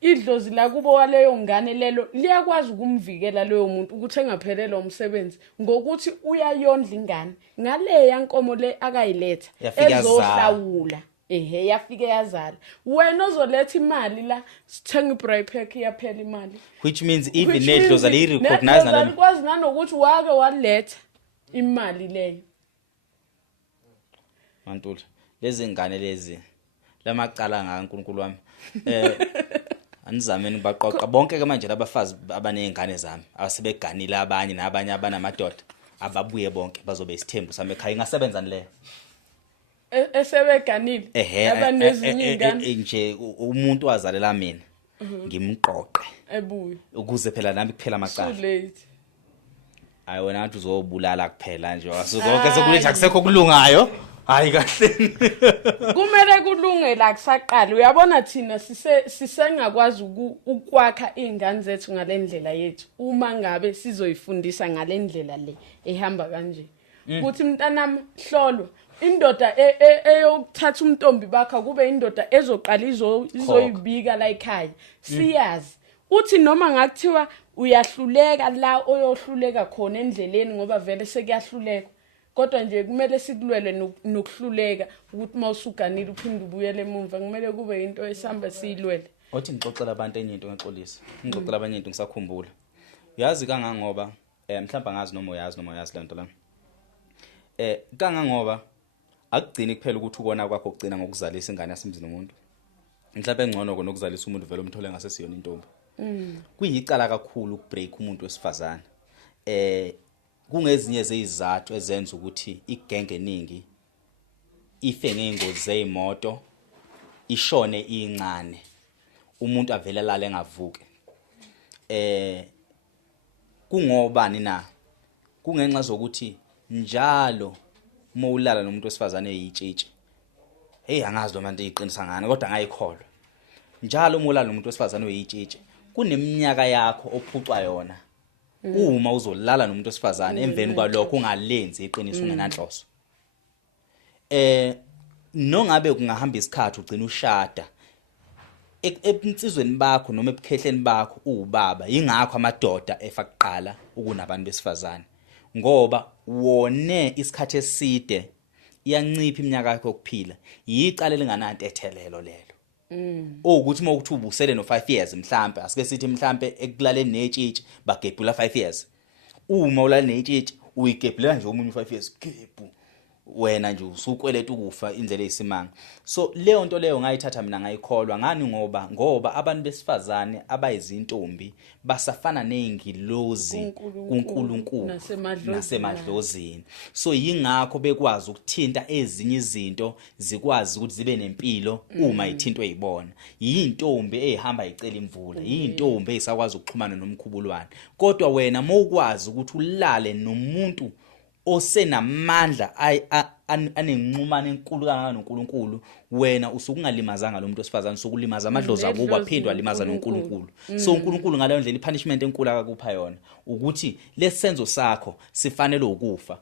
idlozi la kubo waleyo ngane lelo liyakwazi ukumvikela leyo muntu ukuthi engaphelelwa umsebenzi ngokuthi uyayondla ingane ngale yankomo le akayiletha ezohlawula yafike yazala wena ozoletha imali la sithenga ibraai pack yaphela imali which means even nedloza le recognize nalo kwazi nanokuthi wake waletha imali leyo Mantula lezi ngane lezi lamacala ngaNkulunkulu wami anizameni baqoqa bonke ke manje labafazi abanezingane zami asebeganile abanye nabanye abanamadoda ababuye bonke bazobe isithembu sami ekhaya ingasebenzani le esebeganile abanezinye ingane nje umuntu wazalela mina ngimqoqe ebuye ukuze phela nami kuphela amacala too late hayi wena athi uzobulala kuphela nje wasukonke sekuletha kusekho kulungayo hayi kahle kumele kulunge la kusaqala uyabona thina sisengakwazi ukwakha izingane zethu ngalendlela yethu uma ngabe sizoyifundisa ngalendlela le ehamba kanje ukuthi mntanami hlolwa indoda eyokuthatha umntombi bakha kube indoda ezoqala izoyibika la ekhaya siyazi uthi noma ngakuthiwa uyahluleka la oyohluleka khona endleleni ngoba vele sekuyahluleka kodwa nje kumele sikulwele nokuhluleka ukuthi mawusuganile uphinde ubuyele emuva kumele kube into esihamba siyilwele othi ngixoxela abantu enye into ngexolisa ngixoxela abanye into ngisakhumbula uyazi kangangoba mhlawumbe angazi noma uyazi lento la kangangoba akugcini kuphela ukuthi ukona kwakho ugcina ngokuzalisa ingane yasemzini nomuntu mhlawumbe engcono konokuzalisa umuntu vele umthole ngasesiyona intombi kuyicala kakhulu ukubreak umuntu wesifazana kungezinye zezizathu ezenza ukuthi igenge eningi ife ngeengozi zeimoto ishone incane umuntu avele lale engavuke kungobani na kungenxa zokuthi njalo mawulala nomuntu wesifazane eyitshitshi hey angazi noma into iqinisa ngani kodwa ngayikholwa njalo uma ulala nomuntu wesifazane oyitshitshi kuneminyaka yakho ophucwa yona uma uzolala nomuntu wesifazane emveni kwalokho ungalenzi iqiniso ungenanhloso nongabe kungahamba isikhathi ugcina ushada ebunsizweni bakho noma ebukhehleni bakho ubaba ingakho amadoda efakuqala ukunabantu besifazane ngoba wone isikhathi eside iyancipha iminyaka yakho yokuphila yicala lingananto ethelelo lelo ukuthi mawukuthi ubusele no 5 years mhlambe asike sithi mhlambe ekulaleni netshitshi bagebhula 5 years uma ulala netshitshi uyigebhula nje omunye 5 years gebhu wena nje usukweleta ukufa indlela eyisimanga so leyo nto leyo ngayithatha mina ngayikholwa ngani ngoba abantu besifazane abayizintombi basafana nezingilozi kuNkulunkulu nasemadlozini so yingakho bekwazi ukuthinta ezinye izinto zikwazi ukuthi zibe nempilo uma ithintwe yibona yintombi ehamba icela imvula yintombi eyisakwazi ukuxhumana nomkhubulwane kodwa wena mawukwazi ukuthi ulale nomuntu osenamandla anenqumane enkulu kangaka noNkulunkulu wena usukungalimazanga lo muntu osifazana usukulimaza amadlozi akubo aphindwa limaza noNkulunkulu so uNkulunkulu ngaleyo ndlela ipunishment enkulu akakupha yona ukuthi lesenzo sakho sifanele ukufa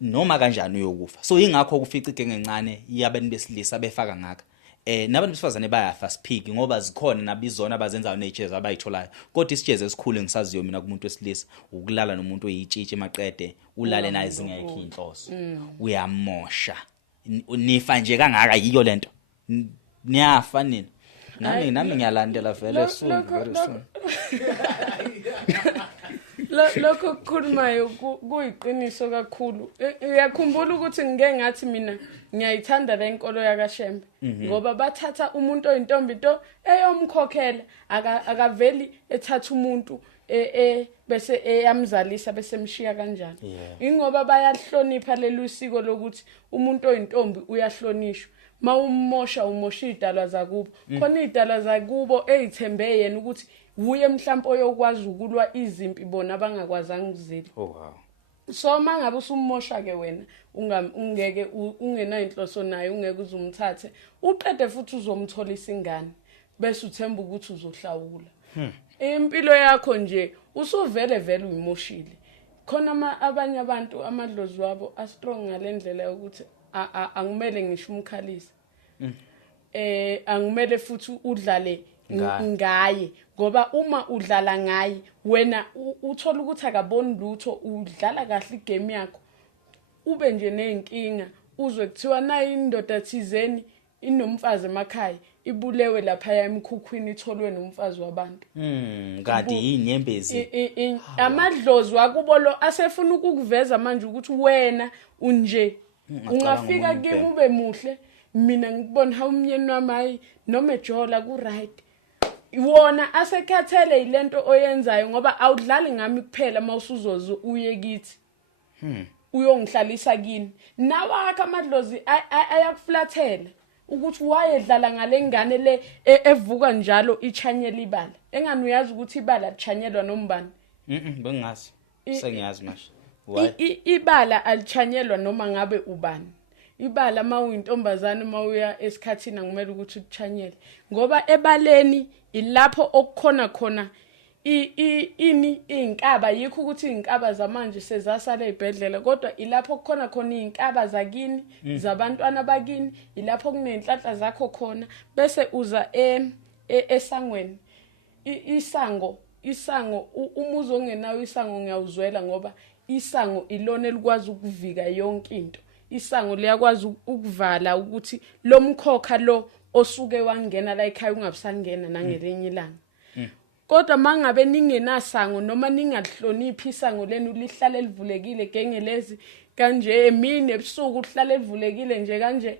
noma kanjani uyokufa so ingakho kufica igenge encane yabantu besilisa befaka ngaka nabantu besifazane bayafa siphiki ngoba zikhona nabizona abazenzayo nejezi abayitholayo kodwa isijezi esikhulu engisaziyo mina kumuntu wesilisa ukulala nomuntu oyitshitshi emaqede ulale naye zingekho inhloso uyamosha nifa nje kangaka yiyo lento niyafa nini nami ngiyalandela vele soon very soon lokho kukhulumayo kuyiqiniso kakhulu uyakhumbula ukuthi ngeke ngathi mina ngiyayithanda le nkolo yakaShembe ngoba bathatha umuntu oyintombi into eyomkhokhela akaveli ethatha umuntu bese eyamzalisa bese emshiya kanjalo ingoba bayahlonipha leli usiko lokuthi umuntu oyintombi uyahlonishwa mawumosha umosha idalwa zakubo khona idalwa zakubo ezithembe yena ukuthi uye mhlawumbe oyokwazi ukulwa izimpi bona abangakwazanga ukuzila so mangabe usumosha ke wena ungeke ungena inhloso naye ungeke uzumthathe uqede futhi uzomthola isingane bese uthemba ukuthi uzohlawula impilo yakho nje usuvele uyimoshile khona abanye abantu amadlozi wabo astrong ngalendlela yokuthi angumele ngisho umkhalisa angumele futhi udlale ngaye ngoba uma udlala ngaye wena uthola ukuthi akaboni lutho udlala kahle igame yakho ube nje nenkinga uzwe kuthiwa nayi indoda thizeni inomfazi emakhaya ibulewe lapha emkhukhwini itholwe nomfazi wabantu kanti yinyembezi amadlozi wakubo lo asefuna ukukuveza manje ukuthi wena unje ungafika kimi ube muhle mina ngibona how umyeni wami hayi noma ejola ku right wona asekhathele ilento oyenzayo ngoba awudlali ngami kuphela mawusuzoze uye kithi uyongihlalisa kini nawakhe amadlozi ayakuflathela ukuthi wayedlala ngalengane le evuka njalo ichanyela ibala engani uyazi ukuthi ibala lichanyelwa nombani bengazi sengiyazi manje ibala alichanyelwa noma ngabe ubani ibala mawuyintombazane mawuya esikhathini angumele ukuthi uchanyele ngoba ebaleni ilapho okukhona khona inkaba yikho ukuthi inkaba zamanje sezasala ezibhedlela kodwa ilapho kukhona khona inkaba zakini zabantwana bakini ilapho kunenhlanhla zakho khona bese uza esangweni isango umuzo ongenawo isango ngiyawuzwela ngoba isango ilona elikwazi ukuvika yonke into isango liyakwazi ukuvala ukuthi lo mkhokha lo osuke wangena la ekhaya ungabusangena nangelinye ilanga kodwa mangabe ningenasango noma ningahloniphi isango lenu lihlale livulekile gengelezi kanje emini ebusuku lihlale livulekile nje kanje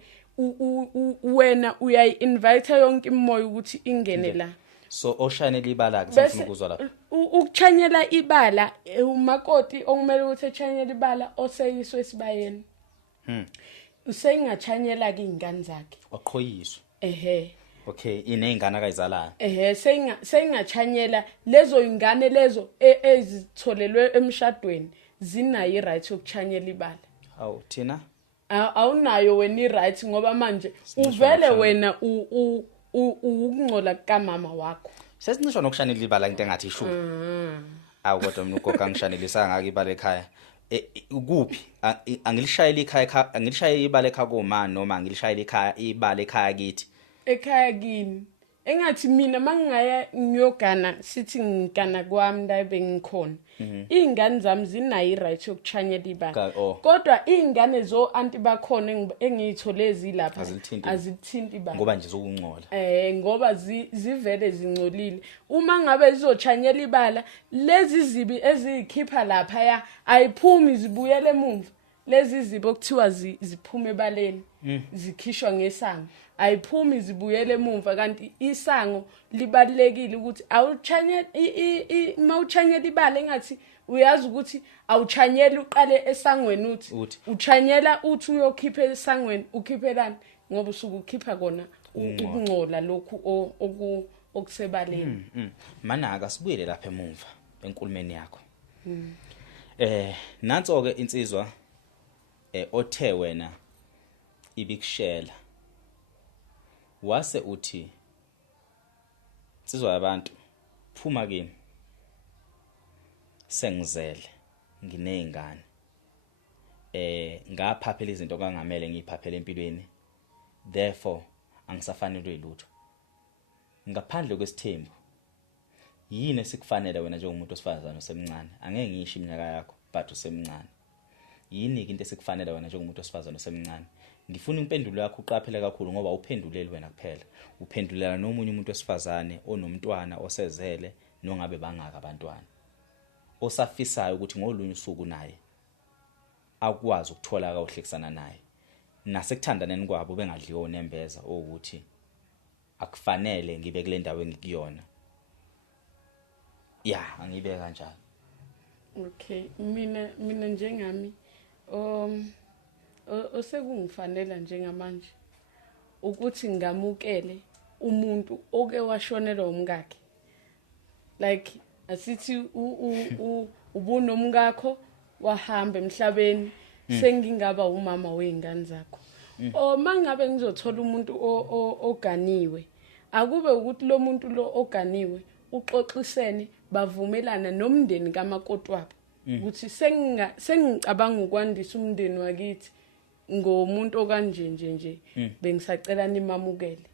wena uyayi-invite yonke imoya ukuthi ingene la so oshayela ibala kusifuna ukuzwa lapha ukuchanyela ibala umakoti okumele ukuthi echanyela ibala oseyiswe esibayeni usengachanyela ke ingane zakhe waqhoyiswa okay inezingane akayizalayo sengachanyela lezo ingane lezo ezitholelwe emshadweni zinayo right yokuchanyela ibala thina awunayo wena i-right ngoba manje uvele wena ukungcola kamama wakho. Sesincishwa nokushanela ibala into engathi ishu. Awu kodwa mina ugogo angishanelisa ngaka ibala ekhaya. Ukuphi? Angilishayela ekhaya, angilishayela ibala ekhaya komani noma angilishayela ekhaya ibala ekhaya kithi. Ekhaya kimi. Engathi mina mangingaya ngiyogana sithi ngigana kwami la bengikhona. Izingane zami zinayo i-right yokuchanyela ibala. Kodwa izingane zo anti bakhona engiyithole ezilapha azithinti ibala. Ngoba nje zokungcola. Ngoba zivele zingcolile. Uma ngabe zizochanyela ibala, lezi zibi ezikhipha lapha ya ayiphumi zibuyele emuva. Lezi zibo kuthiwa ziphuma ebaleni, zikhishwa ngesango. Ayiphumi zibuyele emuva kanti isango libalekile ukuthi awuchanyela mawuchanyela ibala engathi uyazi ukuthi awuchanyela uqale esangweni uthi uchanyela uthi uyokhipha esangweni ukhiphelani ngoba usuku ukhipha kona ukungcola lokhu okusebaleni. Mana aka sibuyele lapha emuva enkulumeni yakho. Nanso ke insizwa othe wena ibikushela wase uthi insizwa yabantu phuma kimi sengizele nginezingane ngaphaphela izinto kangamele ngiyiphaphele empilweni therefore angisafanelwe ilutho ngaphandle kwesithembu yini esikufanele wena njengomuntu osifazana osemncane angeke ngisho iminyaka yakho but usemncane yini into esikufanele wena njengomuntu osifazana osemncane ngifuna impendulo yakho uqaphele kakhulu ngoba uphenduleli wena kuphela uphendulela nomunye umuntu osifazane onomntwana osezele nongabe bangaka abantwana osafisayo ukuthi ngolunye usuku naye akwazi ukuthola kaohlekisana naye nasekuthandaneni kwabo bengadliyo nembeza ukuthi akufanele ngibe kule ndawo engikuyona angibeka kanjalo. Okay, mina njengami osekungifanele njengamanje ukuthi ngamukele umuntu oke washonelwa umkakhe. Like asithi ubunomkakho wahamba emhlabeni sengingaba umama weingane zakho. Mangabe ngizothola umuntu oganiwe akube ukuthi lo muntu lo oganiwe uxoxisene bavumelana nomndeni kamakoti wabo ukuthi sengicabanga ukwandisa umndeni wakithi ngomuntu okanje nje bengisacela nimamukele.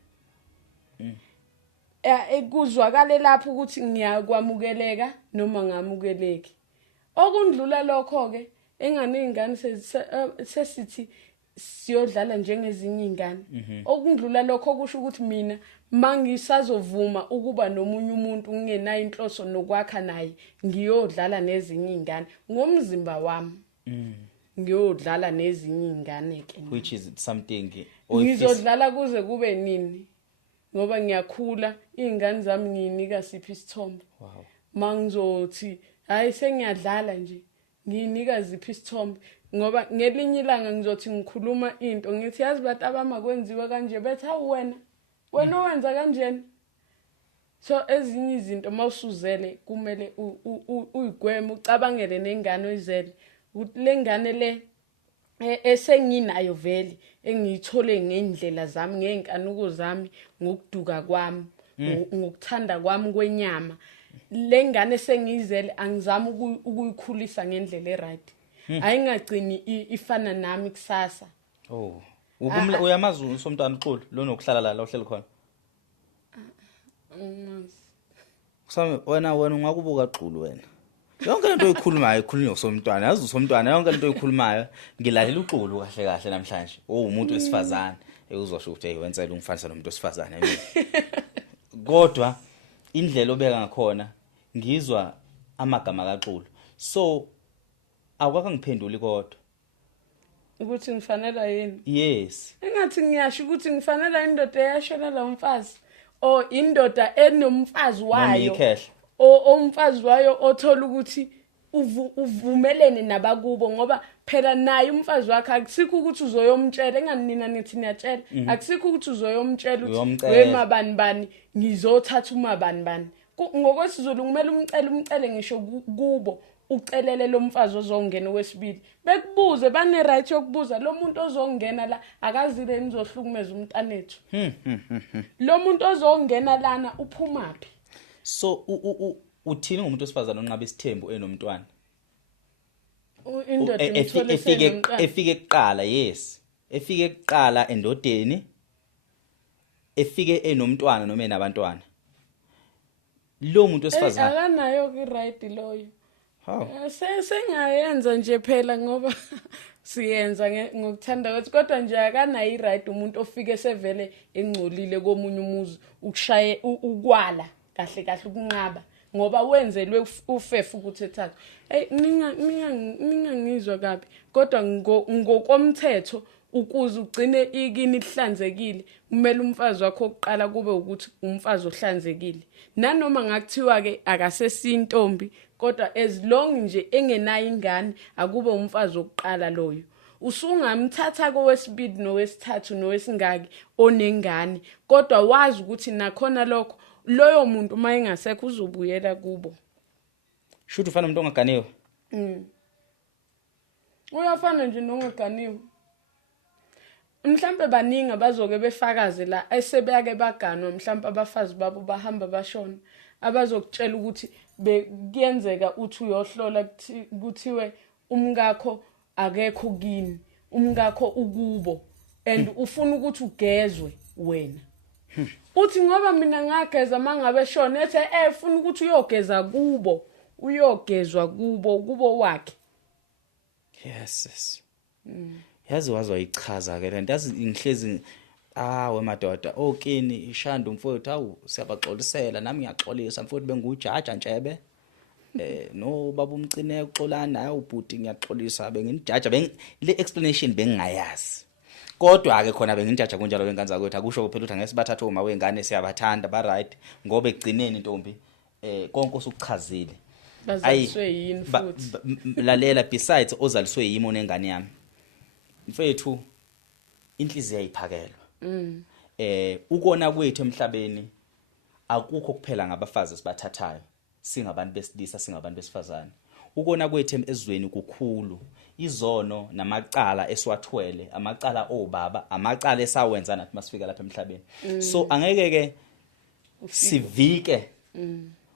Ekuzwakale lapho ukuthi ngiyakwamukeleka noma ngamukeleki. Okundlula lokho ke engane izingane sesithi siyodlala njengezinye izingane. Okundlula lokho kusho ukuthi mina mangisazovuma ukuba nomunye umuntu ngingenayo inhloso nokwakha naye ngiyodlala nezinye izingane ngomzimba wami. Ngiyodlala nezinye izingane ke. Which is something ngizodlala kuze kube nini ngoba ngiyakhula izingane zami nginika siphi isithombe. Wow. Mangizothi hayi sengiyadlala nje nginika ziphi isithombe ngoba ngelinye ilanga ngizothi ngikhuluma into ngithi yazi bathi abama kwenziwa kanje bethi wena owenza kanjeni. So ezinye izinto mawusuzele kumele uyigweme ucabangele nengane oyizele ukuthi lengane le esenginayo vele engiyithole ngendlela zami ngenkanuko zami ngokuduka kwami ngokuthanda kwami kwenyama lengane sengiyizele angizama ukuyikhulisa ngendlela eright ayingagcini ifana nami kusasa. Uyamazi usomntwana uxulu lo nokuhlala la ohleli khona. Kusami wena ungakubuka xulu wena. Yonke into oyikhulumayo ikhulunywa usomntwana yazi usomntwana yonke into oyikhulumayo ngilalela uxulu kahle namhlanje umuntu wesifazane uzosho ukuthi wenzela ungifanisa nomuntu wesifazane kodwa indlela obeka ngakhona ngizwa amagama kaxulu so awukaka ngiphenduli kodwa ukuthi ngifanele yini. Yes, engathi ngiyasho ukuthi ngifanele indoda eyashonela umfazi o indoda enomfazi wayo umfazi wayo othola ukuthi uvumelene nabakubo ngoba phela naye umfazi wakhe akusikho ukuthi uzoyomtshela enganina nithi niyatshela akusikho ukuthi uzoyomtshela ukuthi wemabani ngizothatha umabani ngokwesizulu kumele umcele ngisho kubo ucelele lo mfazi ozongena wesibili bekubuze bane right yokubuza lo muntu ozongena la akazile nizohlukumeza umntanethu lo muntu ozongena lana uphumaphi so uthini ngumuntu osifazana onqaba isithembu enomntwana indoda efike eqala yes efike eqala endodeni efike enomntwana noma enabantwana lo muntu osifazana akanayo ki right loyo sengayenza nje phela ngoba siyenza ngokuthanda kwathi kodwa nje akanayo i-right umuntu ofike sevele engcolile komunye umuzi ukushaye ukwala kahle kahle ukunqaba ngoba wenzelwe ufefu ukuthi ethatha ningangizwa kabi kodwa ngokomthetho ukuze ugcine ikini lihlanzekile kumele umfazi wakho oqala kube ukuthi umfazi ohlanzekile nanoma ngakuthiwa ke akasesintombi kodwa as long nje engenayo ingane akube umfazi oqala loyo usungamthatha kowesibili nowesithathu nowesingaki onengane kodwa wazi ukuthi nakhona lokho loyo muntu uma engasekho uzobuyela kubo should ufana umuntu ongaganiwe uyafana nje nongaganiwe mhlambe baningi abazoke befakaze la esebeyake baganwa mhlambe abafazi babo bahamba bashona abazokutshela ukuthi bekuyenzeka uthi uyohlola kuthiwe umkakho akekho kini umkakho ukubo and ufuna ukuthi ugezwe wena uthi ngoba mina ngageza mangabe shona ethe ufuna ukuthi uyogeza kubo uyogezwa kubo wakhe yes yazi wazoyichaza ke lento yazi ingihlezi wemadoda okini ishanda umfowethu awu siyabaxolisela nami ngiyaxolisa mfowethu bengujaja ntshebe no baba umcine uxolana naye ubhuti ngiyaxolisa benginijaja le explanation bengingayazi kodwa ke khona benginijaja kunjalo wenkanza kwethu akusho phela ukuthi angesibathatha uma wengane siyabathanda ba right ngoba egcineni intombi konke osukuchazile bazaliswe yini futhi lalela besides ozaliswe yimo nengane yami mfethu inhliziyo ayiphakelwa ukona kwethu emhlabeni akukho kuphela ngabafazi sibathathayo singabantu besilisa singabantu besifazane ukona kwethu ezweni kukhulu izono namacala eswathwele amacala obaba amacala esawenza nathi masifika lapha emhlabeni so angeke ke sivike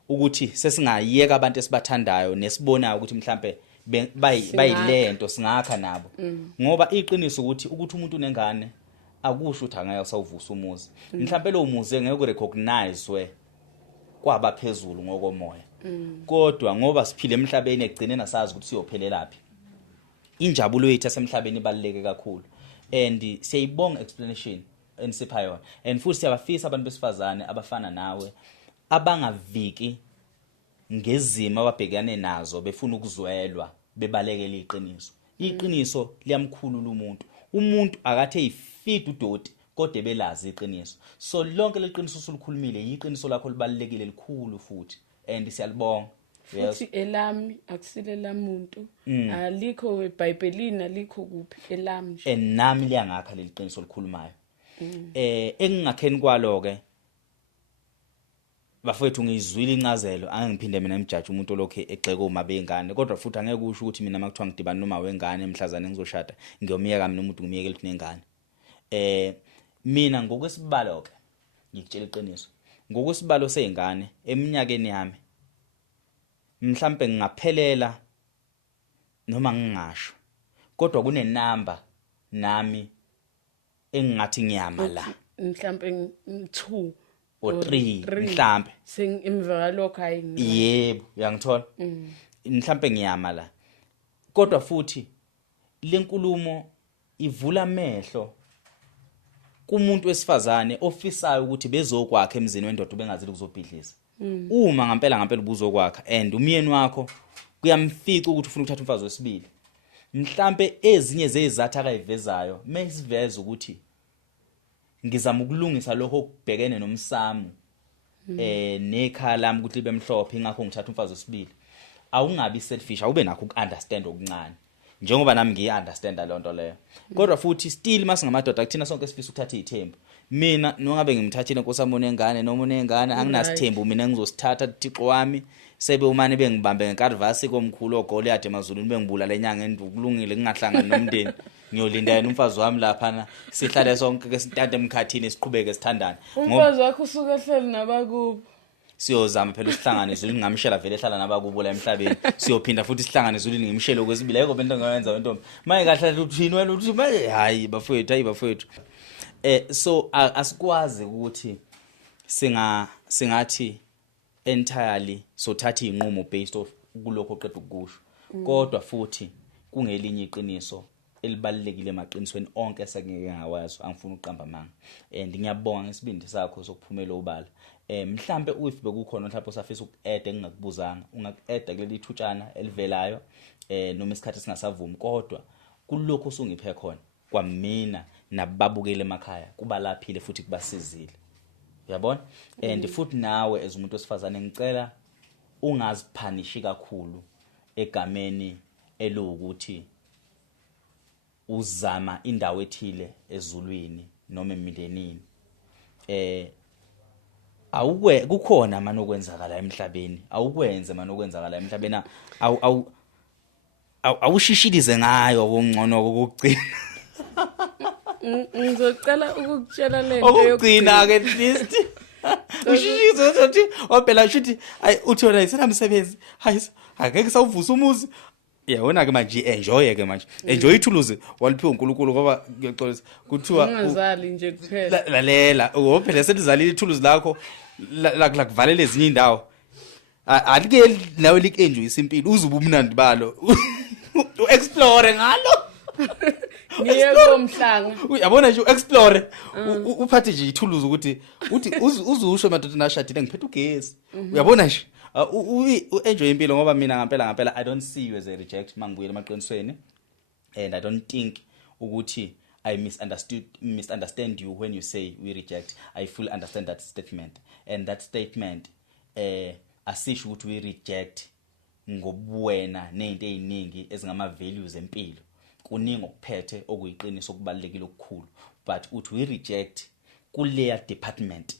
ukuthi sesingayeka abantu esibathandayo nesibonayo ukuthi mhlambe bayilento singakha nabo ngoba iqiniso ukuthi umuntu unengane akusho ukuthi angeke sawuvusa umuzi mhlambe lo muzi ngeke urecognizewe kwabaphezulu ngokomoya kodwa ngoba siphile emhlabeni egcinena sazi ukuthi siyophelelaphi injabulo yethu yasemhlabeni ibaluleke kakhulu and siyayibonga explanation ensipha yona and futhi siyabafisa abantu besifazane abafana nawe abangaviki ngezimo ababhekane nazo befuna ukuzwelwa bebalekele iqiniso liyamkhulula umuntu akathe ifeed udoti kodwa belazi iqiniso so lonke leqiniso solukhulumile iqiniso lakho libalekile likhulu futhi and siyalibonga futhi elami akusile lamuntu alikho eBhayibhelini alikho kuphi elami nje nami liyangakha leliqiniso likhulumayo engingakheni kwalo ke bafowethu ngizwile incazelo angiphinde mina ngijaje umuntu olokho egxeka uma bengane kodwa futhi angeke kusho ukuthi mina makuthiwa ngidibana noma wengane emhlazane ngizoshada ngiyomiyeka mina umuntu ngimiyeke lithi nengane mina ngokwesibalo ke ngikutshela iqiniso ngokwesibalo sezingane eminyakeni yami mhlambe ngingaphelela noma ngingasho kodwa kunenamba nami engingathi ngiyama la mhlambe 2 or 3 mhlambe sengimva lokho hayi yebo uyangithola mhlambe ngiyama la kodwa futhi lenkulumo ivula amehlo kumuntu wesifazane ofisayo ukuthi bezokwakhe emzini wendoda bengazili ukuzobhidlisa uma ngempela ubuzokwakha and umyeni wakho kuyamfica ukuthi ufuna ukuthatha umfazi wesibili mhlambe ezinye zezizathu akayivezayo mesiveza ukuthi ngizama ukulungisa lokho kubhekene nomsamu nekhaya lami ukuthi libe mhlophe ingakho ngithatha umfazi wesibili awungabi selfish awube nakho ukunderstand okuncane njengoba nami ngiyi-understanda lonto leyo kodwa futhi still masingamadoda kuthina sonke sifisa ukuthatha izithembu mina nongabe ngimthathile nkosami unengane noma unengane anginasithembu mina ngizosithatha Thixo wami sebe umane bengibambe ngekarvasi komkhulu oGoliath emazulwini bengibulala enyanga endukulungile ngingahlangani nomndeni ngiyolinda yena umfazi wami lapha sihlale sonke ke sintante emkhathini siqhubeke sithandana umfazi wakho usuke ehleli nabakubo siyozama phela usihlangane ezulwini ngamshela vele ehlala nabakubo la emhlabeni siyophinda futhi sihlangane ezulwini ngimshele okwesibili ayiko bento ngayenza wentombi maye kahle uthini wena uthi maye hayi bafowethu so asikwazi ukuthi singathi entirely sothatha inqumo based off kulokho oqeda ukusho kodwa futhi kungelinye iqiniso elibalekile emaqinisweni onke esengeke ngawazi angifuni uqamba manga ngiyabonga ngesibindi sakho sokuphumela ubala mhlambe if bekukhona mhlawumbe osafisa uku-add engingakubuzanga ungaku-add kuleli ithutshana elivelayo noma isikhathi singasavumi kodwa kulokho usungiphe khona kwamina nababukele emakhaya kuba laphile futhi kubasizile uyabona and futhi nawe as umuntu osifazane ngicela ungaziphanishi kakhulu egameni elokuthi uzama indawo ethile ezulwini noma emindenini kukhona manje okwenzakala emhlabeni awukwenze manje okwenzakala emhlabeni awushishilize ngayo okungcono kokugcina ngizocela ukukutshela lento okugcina ke at least ushishilize ukuthi ophela shuthi uthona isenamsebenzi hayi akeke sawuvusa umuzi yabona ke manje enjoy ke manje enjoy ithuluzi waliphiwa uNkulunkulu ngoba ngiyaxolisa kuthiwa ungazali nje kuphela lalela ngophela selizalile ithuluzi lakho la kuvalela ezinye indawo alike nawe likenjoy isimpilo uzuba umnandi balo explore ngalo ngiye komhlanga uyabona nje explore uphathe nje ithuluzi ukuthi uthi uzusho madoda nashadile ngiphethe ugesi uyabona nje enjoy impilo ngoba mina ngampela I don't see you as a reject mangibuyela emaqinisweni and I don't think ukuthi I misunderstand you when you say we reject. I fully understand that statement and that statement asisho ukuthi we reject ngobuwena nezinto eziningi ezingama values empilo kuningi okuphethe okuyiqiniso okubalekile okukhulu but uthi we reject kuleya department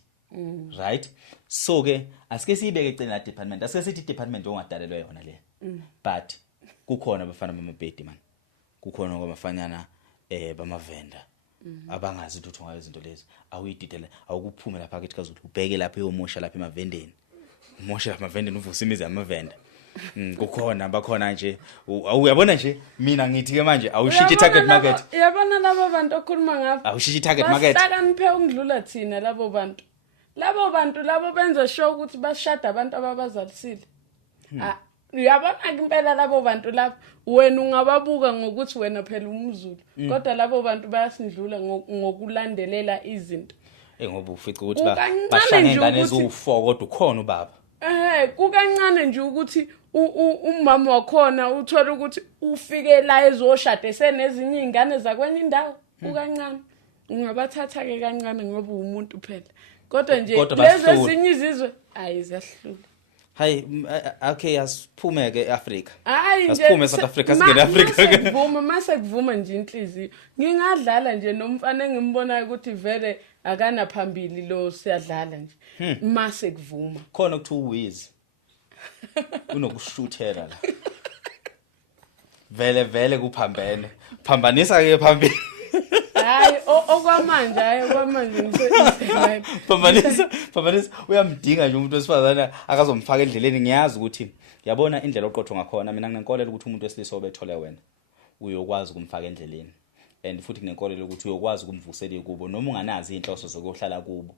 right so ke asike sibeke ecela la department asike sithi department ongadalelwe yona le but kukhona abafana bamabhedi man kukhona kwabafanyana bamavenda abangazi ukuthi ngayo izinto lezi awuyididele awukuphume lapha kithi kazuthi ubheke lapha eyomosha lapha emavendeni umosha lapha emavendeni uvusa imizi yamavenda kukhona bakhona nje uyabona nje mina ngithi ke manje awushithi target market yabona labo bantu okhuluma ngapha awushithi target market bahlakaniphe ukudlula thina labo bantu labo benza sure ukuthi bashada abantu ababazalisile uyabona ke impela labo bantu lapho wena ungababuka ngokuthi wena phela umZulu kodwa labo bantu bayasindlula ngokulandelela izinto ngoba ufica ukuthi bashane ingane eziwu4 kodwa ukhona ubaba kukancane nje ukuthi umama wakhona uthola ukuthi ufike la ezoshada esenezinye izingane zakwenye indawo kukancane ungabathatha ke kancane ngoba umuntu phela kodwa nje lezi ezinye izizwe ayizahlula hayi okay asiphume ke eAfrika hayi nje asiphume eSouth Africa singene eAfrika mase kuvuma nje inhliziyo ngingadlala nje nomfana engimbonayo ukuthi vele akana phambili lo siyadlala nje mase kuvuma khona ukuthi uwiz unokushuthela la vele kuphambene phambanisa ke phambili hayi okwamanje ngiseyive phambanisa uyamdinga nje umuntu wesifazana akazomfaka endleleni ngiyazi ukuthi yabona indlela oqotho ngakhona mina nginenkolelo ukuthi umuntu wesilisa obethole wena uyokwazi ukumfaka endleleni and futhi nginenkolelo ukuthi uyokwazi ukumvusela kubo noma unganazi inhloso zokuhlala kubo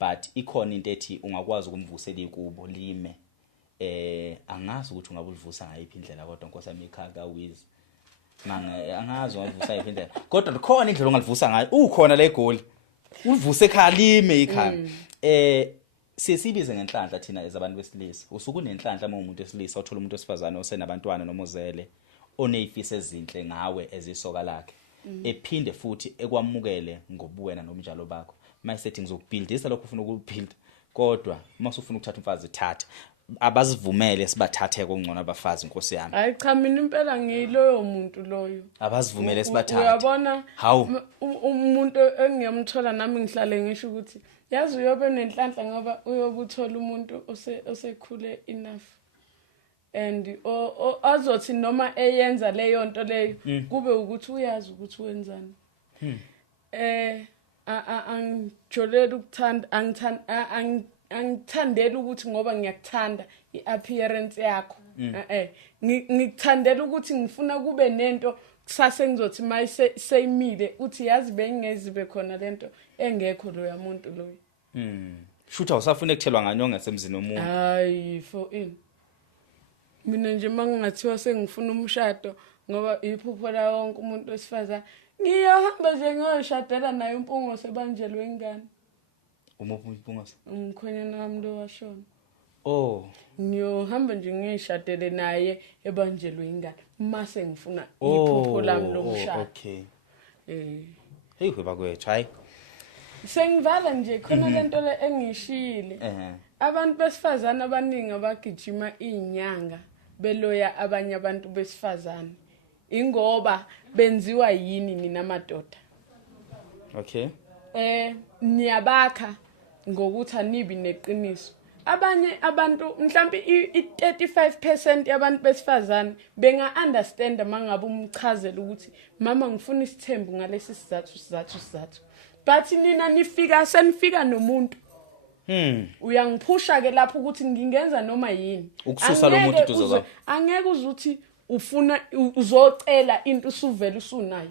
but ikhona into ethi ungakwazi ukumvusela kubo lime angazi ukuthi ungabulivusa ngayiphi indlela kodwa nkosami ikhaka wiz manga angazi ungavusa ngayiphi indlela kodwa likhona indlela ongalivusa ngayo ukhona le goal ulivuse ekhaya lime ikhaya sisibize ngenhlanhla thina ezabantu besilisa usuku nenhlanhla uma umuntu wesilisa uthola umuntu wesifazane osenabantwana noma uzele oneyifisa ezinhle ngawe ezisoka lakhe ephinde futhi ekwamukele ngobuwena nomjalo bakho my settings zokubuildisa lokho ufuna ukubuild kodwa uma usufuna ukuthatha umfazi thatha abazivumele sibathathe kongcono abafazi inkosi yami. Hayi cha mina impela ngiyiloyo muntu loyo. Abazivumele sibathathe. Uyabona Hawu. Umuntu engiyamthola nami ngihlale ngisho ukuthi yazi uyobe nenhlanhla ngoba uyobuthola umuntu osekhule enough. And azothi noma eyenza leyo nto leyo kube ukuthi uyazi ukuthi wenzani. Angijoleli ukuthanda angithandela ukuthi ngoba ngiyakuthanda iappearance yakho. Ngikuthandela ukuthi ngifuna kube nento kusasa engizothi mayiseyimile uthi yazi bengizibe khona lento engekho lo yamuntu loyo. Shutha usafuna ekuthelwa nganyonga ngasemzini omuntu. Hayi for in. Mina nje mangingathiwa sengifuna umshado ngoba iphupho la wonke umuntu wesifazana ngiyahamba nje ngoshadela naye umpungo sebanjelwe ingane. Umuphi impungose? Umkhonyana wami lo washona. Oh. Ngiyohamba nje ngishadele naye ebanjelwe ingane mase ngifuna iphupho lami lomshado. Okay. Hey kuba kwethu hayi. Sengivala nje khona lento le engishile. Abantu besifazana abaningi abagijima izinyanga beloya abanye abantu besifazana. Ingoba benziwa yini nina madoda. Okay. Niyabakha ngokuthi anibi neqiniso. Abanye abantu mhlambi i35% yabantu besifazane benga understand mangabe umchazela ukuthi mama ngifuna isithembu ngalesi sizathu. But nina nifika senifika nomuntu. Uyangiphusha ke lapho ukuthi ngingenza noma yini. Ukususa lo muntu uzoza. Angeke uzuthi ufuna uzocela into usuvela usunayo.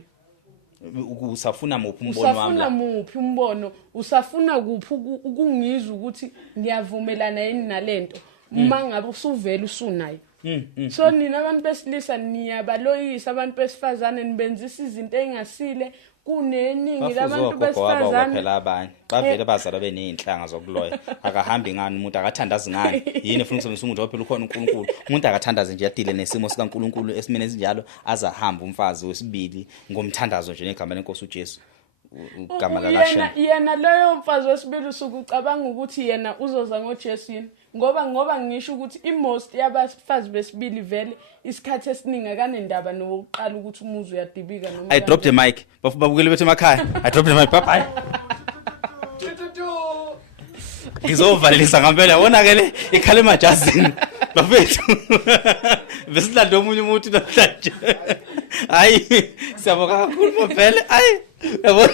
Usafuna muphi umbono wami? Usafuna muphi umbono? Usafuna kuphi ukungizwa ukuthi ngiyavumelana yini nalento mangabe usuvela usunayo. So nina abantu besilisa niyabaloyisa abantu besifazane nibenzisa izinto engasile kuneningi labantu besifazane phela abanye bavele bazala beneyinhlanga zokuloya akahambi ngani umuntu akathandazi ngani yini ufuna ukusebenzisa umuntu ophela ukhona uNkulunkulu umuntu akathandazi nje yadile nesimo sikaNkulunkulu esimene esinjalo azahamba umfazi wesibili ngomthandazo nje negama lenkosi uJesu ugama lakasha yena loyo mfazi wesibili usukucabanga ukuthi yena uzoza ngoJesu yini ngoba ngisho ukuthi most yabafazi besibili vele isikhathi esiningi akanendaba nokuqala ukuthi umuzi uyadibika noma I dropped the mic babukele bethu emakhaya I dropped the mic bye ngizovalisa ngempela yabona ke le ikhala emajazini bafethu besilanda omunye umuntu namhlanje hayi siyabonga kakhulu phela hayi yabona